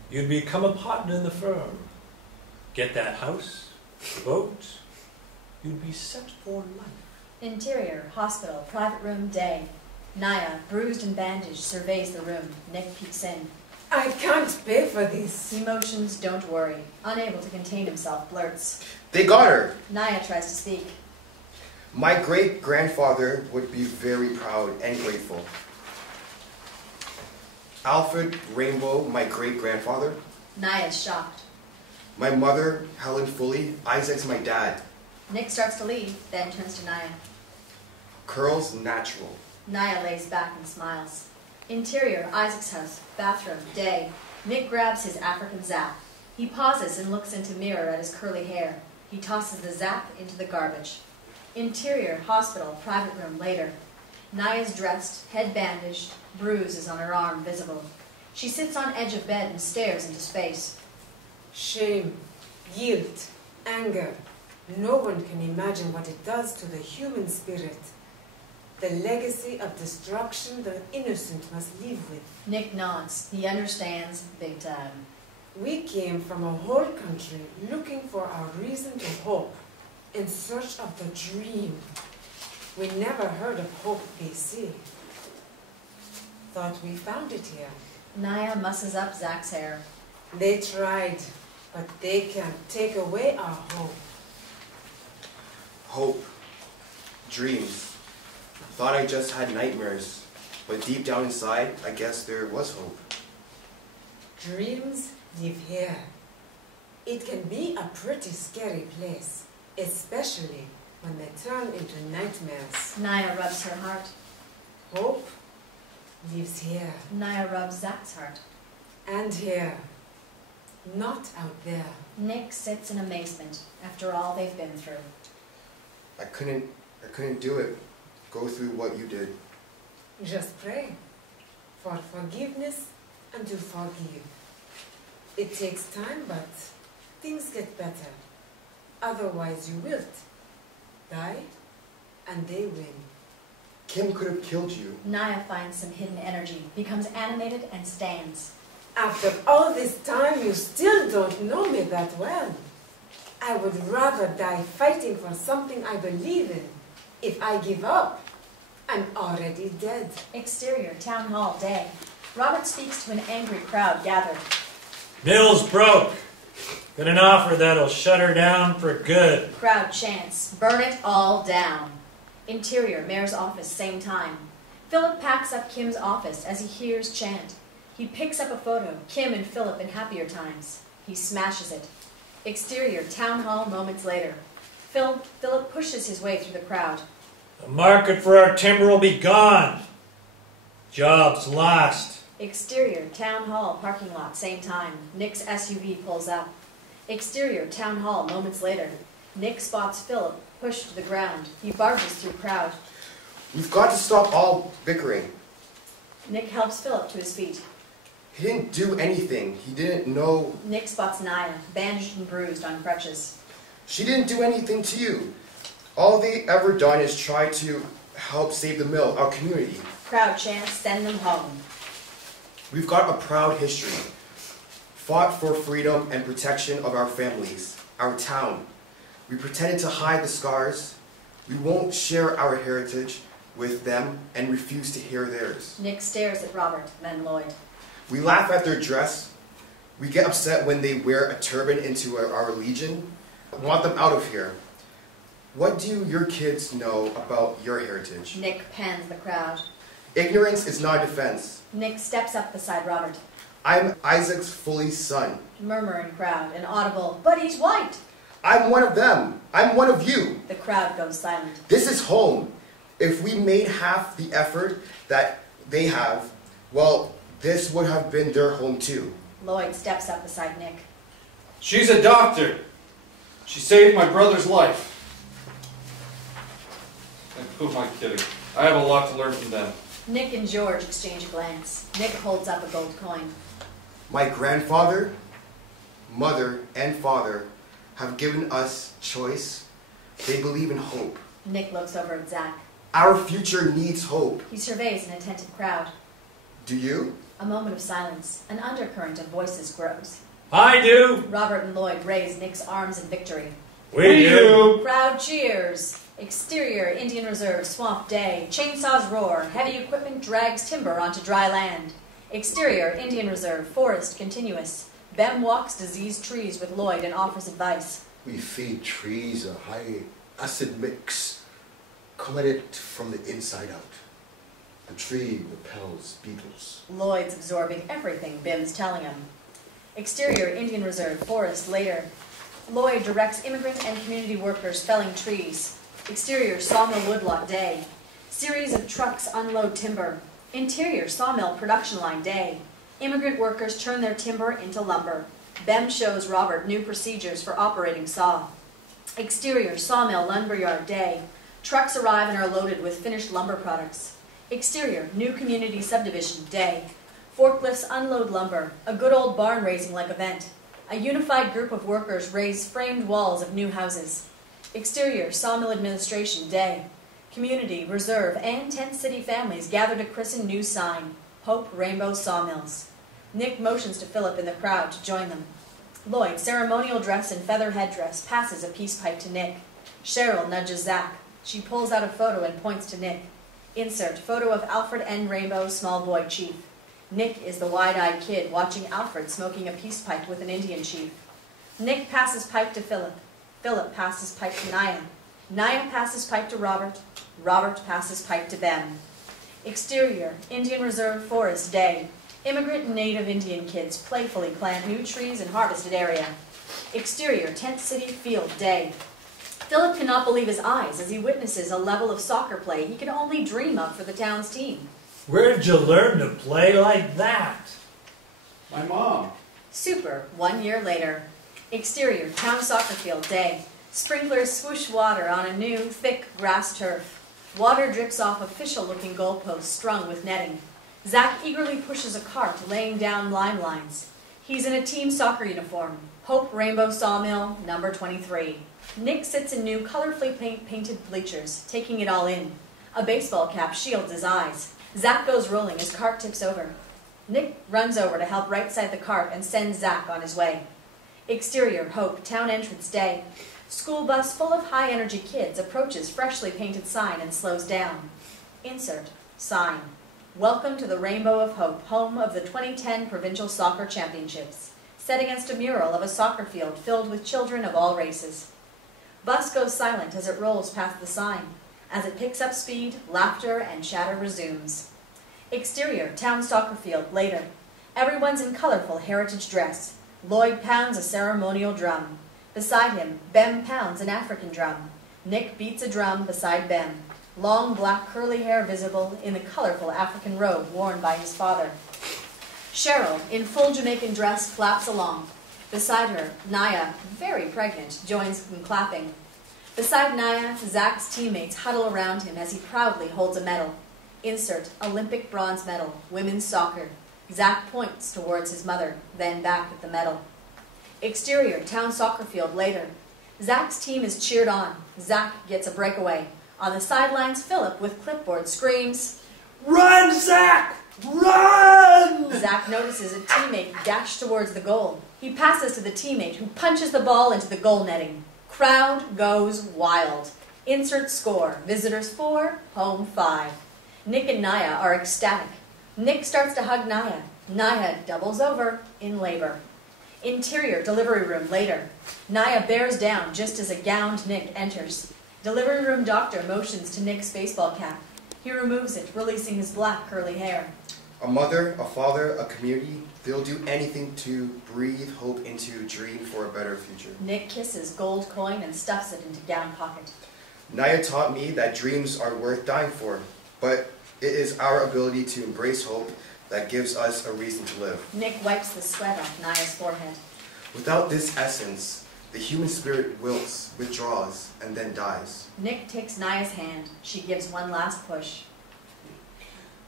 You'd become a partner in the firm. Get that house, the boat. You'd be set for life. Interior, hospital, private room, day. Naya, bruised and bandaged, surveys the room. Nick peeks in. I can't pay for this. Emotions, don't worry. Unable to contain himself, blurts. They got her! Naya tries to speak. My great-grandfather would be very proud and grateful. Alfred Rainbow, my great-grandfather. Naya's shocked. My mother, Helen Foley. Isaac's my dad. Nick starts to leave, then turns to Naya. Curls natural. Naya lays back and smiles. Interior, Isaac's house, bathroom, day. Nick grabs his African zap. He pauses and looks into mirror at his curly hair. He tosses the zap into the garbage. Interior, hospital, private room, later. Naya's dressed, head bandaged, bruises on her arm visible. She sits on edge of bed and stares into space. Shame, guilt, anger. No one can imagine what it does to the human spirit. The legacy of destruction the innocent must live with. Nick nods. He understands big time. We came from a whole country looking for our reason to hope, in search of the dream. We never heard of Hope BC. Thought we found it here. Naya musses up Zach's hair. They tried, but they can't take away our hope. Hope. Dreams. Thought I just had nightmares. But deep down inside, I guess there was hope. Dreams live here. It can be a pretty scary place, especially when they turn into nightmares. Naya rubs her heart. Hope lives here. Naya rubs Zach's heart. And here. Not out there. Nick sits in amazement after all they've been through. I couldn't do it. Go through what you did. Just pray for forgiveness and to forgive. It takes time, but things get better. Otherwise you wilt die and they win. Kim could have killed you. Naya finds some hidden energy, becomes animated, and stands. After all this time, you still don't know me that well. I would rather die fighting for something I believe in. If I give up, I'm already dead. Exterior, town hall, day. Robert speaks to an angry crowd gathered. Mill's broke. Got an offer that'll shut her down for good. Crowd chants, burn it all down. Interior, mayor's office, same time. Philip packs up Kim's office as he hears chant. He picks up a photo, Kim and Philip in happier times. He smashes it. Exterior, town hall, moments later. Philip pushes his way through the crowd. The market for our timber will be gone. Jobs lost. Exterior, town hall, parking lot, same time. Nick's SUV pulls up. Exterior, town hall, moments later. Nick spots Philip, pushed to the ground. He barges through crowd. We've got to stop all bickering. Nick helps Philip to his feet. He didn't do anything. He didn't know. Nick spots Naya, bandaged and bruised on crutches. She didn't do anything to you. All they ever done is try to help save the mill, our community. Crowd chants, send them home. We've got a proud history. Fought for freedom and protection of our families, our town. We pretended to hide the scars. We won't share our heritage with them and refuse to hear theirs. Nick stares at Robert, then Lloyd. We laugh at their dress. We get upset when they wear a turban into our legion. Want them out of here. What do your kids know about your heritage? Nick pans the crowd. Ignorance is not a defense. Nick steps up beside Robert. I'm Isaac's Foley's son. Murmur in crowd, an audible, but he's white. I'm one of them. I'm one of you. The crowd goes silent. This is home. If we made half the effort that they have, well, this would have been their home too. Lloyd steps up beside Nick. She's a doctor. She saved my brother's life. And who am I kidding? I have a lot to learn from them. Nick and George exchange a glance. Nick holds up a gold coin. My grandfather, mother, and father have given us choice. They believe in hope. Nick looks over at Zach. Our future needs hope. He surveys an attentive crowd. Do you? A moment of silence. An undercurrent of voices grows. I do. Robert and Lloyd raise Nick's arms in victory. We do. Crowd cheers. Exterior, Indian Reserve, swamp day. Chainsaws roar. Heavy equipment drags timber onto dry land. Exterior, Indian Reserve, forest continuous. Bem walks diseased trees with Lloyd and offers advice. We feed trees a high acid mix. Come at it from the inside out. The tree repels beetles. Lloyd's absorbing everything Bim's telling him. Exterior, Indian Reserve, forest later. Lloyd directs immigrant and community workers felling trees. Exterior, sawmill woodlot day. Series of trucks unload timber. Interior, sawmill production line day. Immigrant workers turn their timber into lumber. Bem shows Robert new procedures for operating saw. Exterior, sawmill lumberyard day. Trucks arrive and are loaded with finished lumber products. Exterior, new community subdivision day. Forklifts unload lumber. A good old barn raising like event. A unified group of workers raise framed walls of new houses. Exterior, sawmill administration day. Community, reserve, and tent city families gather to christen new sign. Hope Rainbow Sawmills. Nick motions to Philip in the crowd to join them. Lloyd, ceremonial dress and feather headdress, passes a peace pipe to Nick. Cheryl nudges Zach. She pulls out a photo and points to Nick. Insert, photo of Alfred N. Rainbow, small boy chief. Nick is the wide-eyed kid watching Alfred smoking a peace pipe with an Indian chief. Nick passes pipe to Philip. Philip passes pipe to Naya. Naya passes pipe to Robert. Robert passes pipe to Bem. Exterior, Indian Reserve Forest Day. Immigrant and native Indian kids playfully plant new trees in harvested area. Exterior, Tent City Field Day. Philip cannot believe his eyes as he witnesses a level of soccer play he could only dream of for the town's team. Where'd you learn to play like that? My mom. Super, 1 year later. Exterior, Town Soccer Field Day. Sprinklers swoosh water on a new, thick grass turf. Water drips off official-looking goalposts strung with netting. Zach eagerly pushes a cart laying down lime lines. He's in a team soccer uniform. Hope Rainbow Sawmill, number 23. Nick sits in new, colorfully painted bleachers, taking it all in. A baseball cap shields his eyes. Zach goes rolling as cart tips over. Nick runs over to help right-side the cart and sends Zach on his way. Exterior, Hope, Town Entrance Day. School bus full of high-energy kids approaches freshly painted sign and slows down. Insert, sign. Welcome to the Rainbow of Hope, home of the 2010 Provincial Soccer Championships, set against a mural of a soccer field filled with children of all races. Bus goes silent as it rolls past the sign. As it picks up speed, laughter and chatter resumes. Exterior, Town Soccer Field, later. Everyone's in colorful heritage dress. Lloyd pounds a ceremonial drum. Beside him, Bem pounds an African drum. Nick beats a drum beside Bem. Long black curly hair visible in the colorful African robe worn by his father. Cheryl, in full Jamaican dress, claps along. Beside her, Naya, very pregnant, joins in clapping. Beside Naya, Zach's teammates huddle around him as he proudly holds a medal. Insert, Olympic bronze medal, women's soccer. Zach points towards his mother, then back at the medal. Exterior, Town Soccer Field, later. Zach's team is cheered on. Zach gets a breakaway. On the sidelines, Philip, with clipboard, screams, Run, Zach! Run! Zach notices a teammate dash towards the goal. He passes to the teammate who punches the ball into the goal netting. Crowd goes wild. Insert score. Visitors 4, home 5. Nick and Naya are ecstatic. Nick starts to hug Naya. Naya doubles over in labor. Interior, delivery room, later. Naya bears down just as a gowned Nick enters. Delivery room doctor motions to Nick's baseball cap. He removes it, releasing his black curly hair. A mother, a father, a community, they'll do anything to breathe hope into a dream for a better future. Nick kisses gold coin and stuffs it into gown pocket. Naya taught me that dreams are worth dying for, but it is our ability to embrace hope that gives us a reason to live. Nick wipes the sweat off Naya's forehead. Without this essence, The human spirit wilts, withdraws, and then dies. Nick takes Naya's hand. She gives one last push.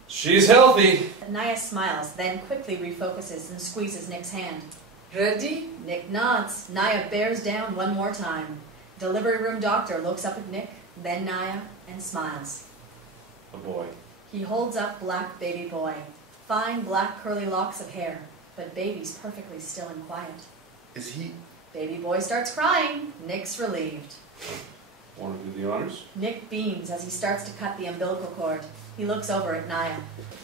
She's healthy. Naya smiles, then quickly refocuses and squeezes Nick's hand. Ready? Nick nods. Naya bears down one more time. Delivery room doctor looks up at Nick, then Naya, and smiles. A boy. He holds up black baby boy. Fine black curly locks of hair, but baby's perfectly still and quiet. Is he... Baby boy starts crying. Nick's relieved. Want to do the honors? Nick beams as he starts to cut the umbilical cord. He looks over at Naya.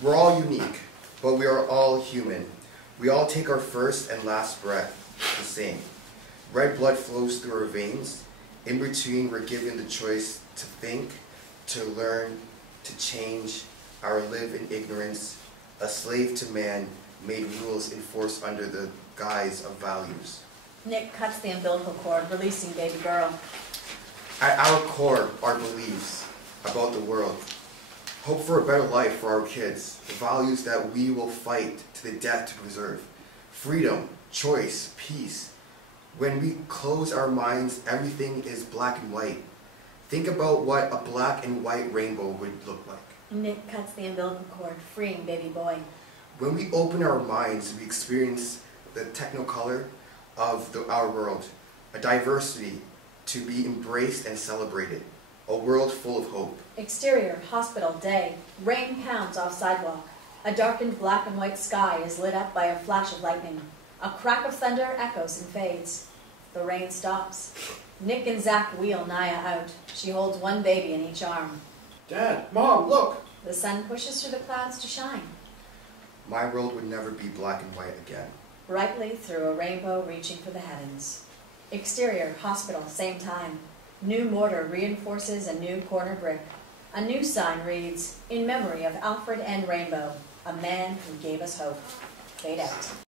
We're all unique, but we are all human. We all take our first and last breath the same. Red blood flows through our veins. In between, we're given the choice to think, to learn, to change, or live in ignorance. A slave to man, made rules enforced under the guise of values. Nick cuts the umbilical cord, releasing baby girl. At our core are beliefs about the world. Hope for a better life for our kids. The values that we will fight to the death to preserve. Freedom, choice, peace. When we close our minds, everything is black and white. Think about what a black and white rainbow would look like. Nick cuts the umbilical cord, freeing baby boy. When we open our minds, we experience the technicolor of our world. A diversity to be embraced and celebrated. A world full of hope. Exterior, hospital, day. Rain pounds off sidewalk. A darkened black and white sky is lit up by a flash of lightning. A crack of thunder echoes and fades. The rain stops. Nick and Zach wheel Naya out. She holds one baby in each arm. Dad, Mom, look! The sun pushes through the clouds to shine. My world would never be black and white again. Brightly through a rainbow reaching for the heavens. Exterior, hospital, same time. New mortar reinforces a new corner brick. A new sign reads, "In memory of Alfred N. Rainbow, a man who gave us hope." Fade out.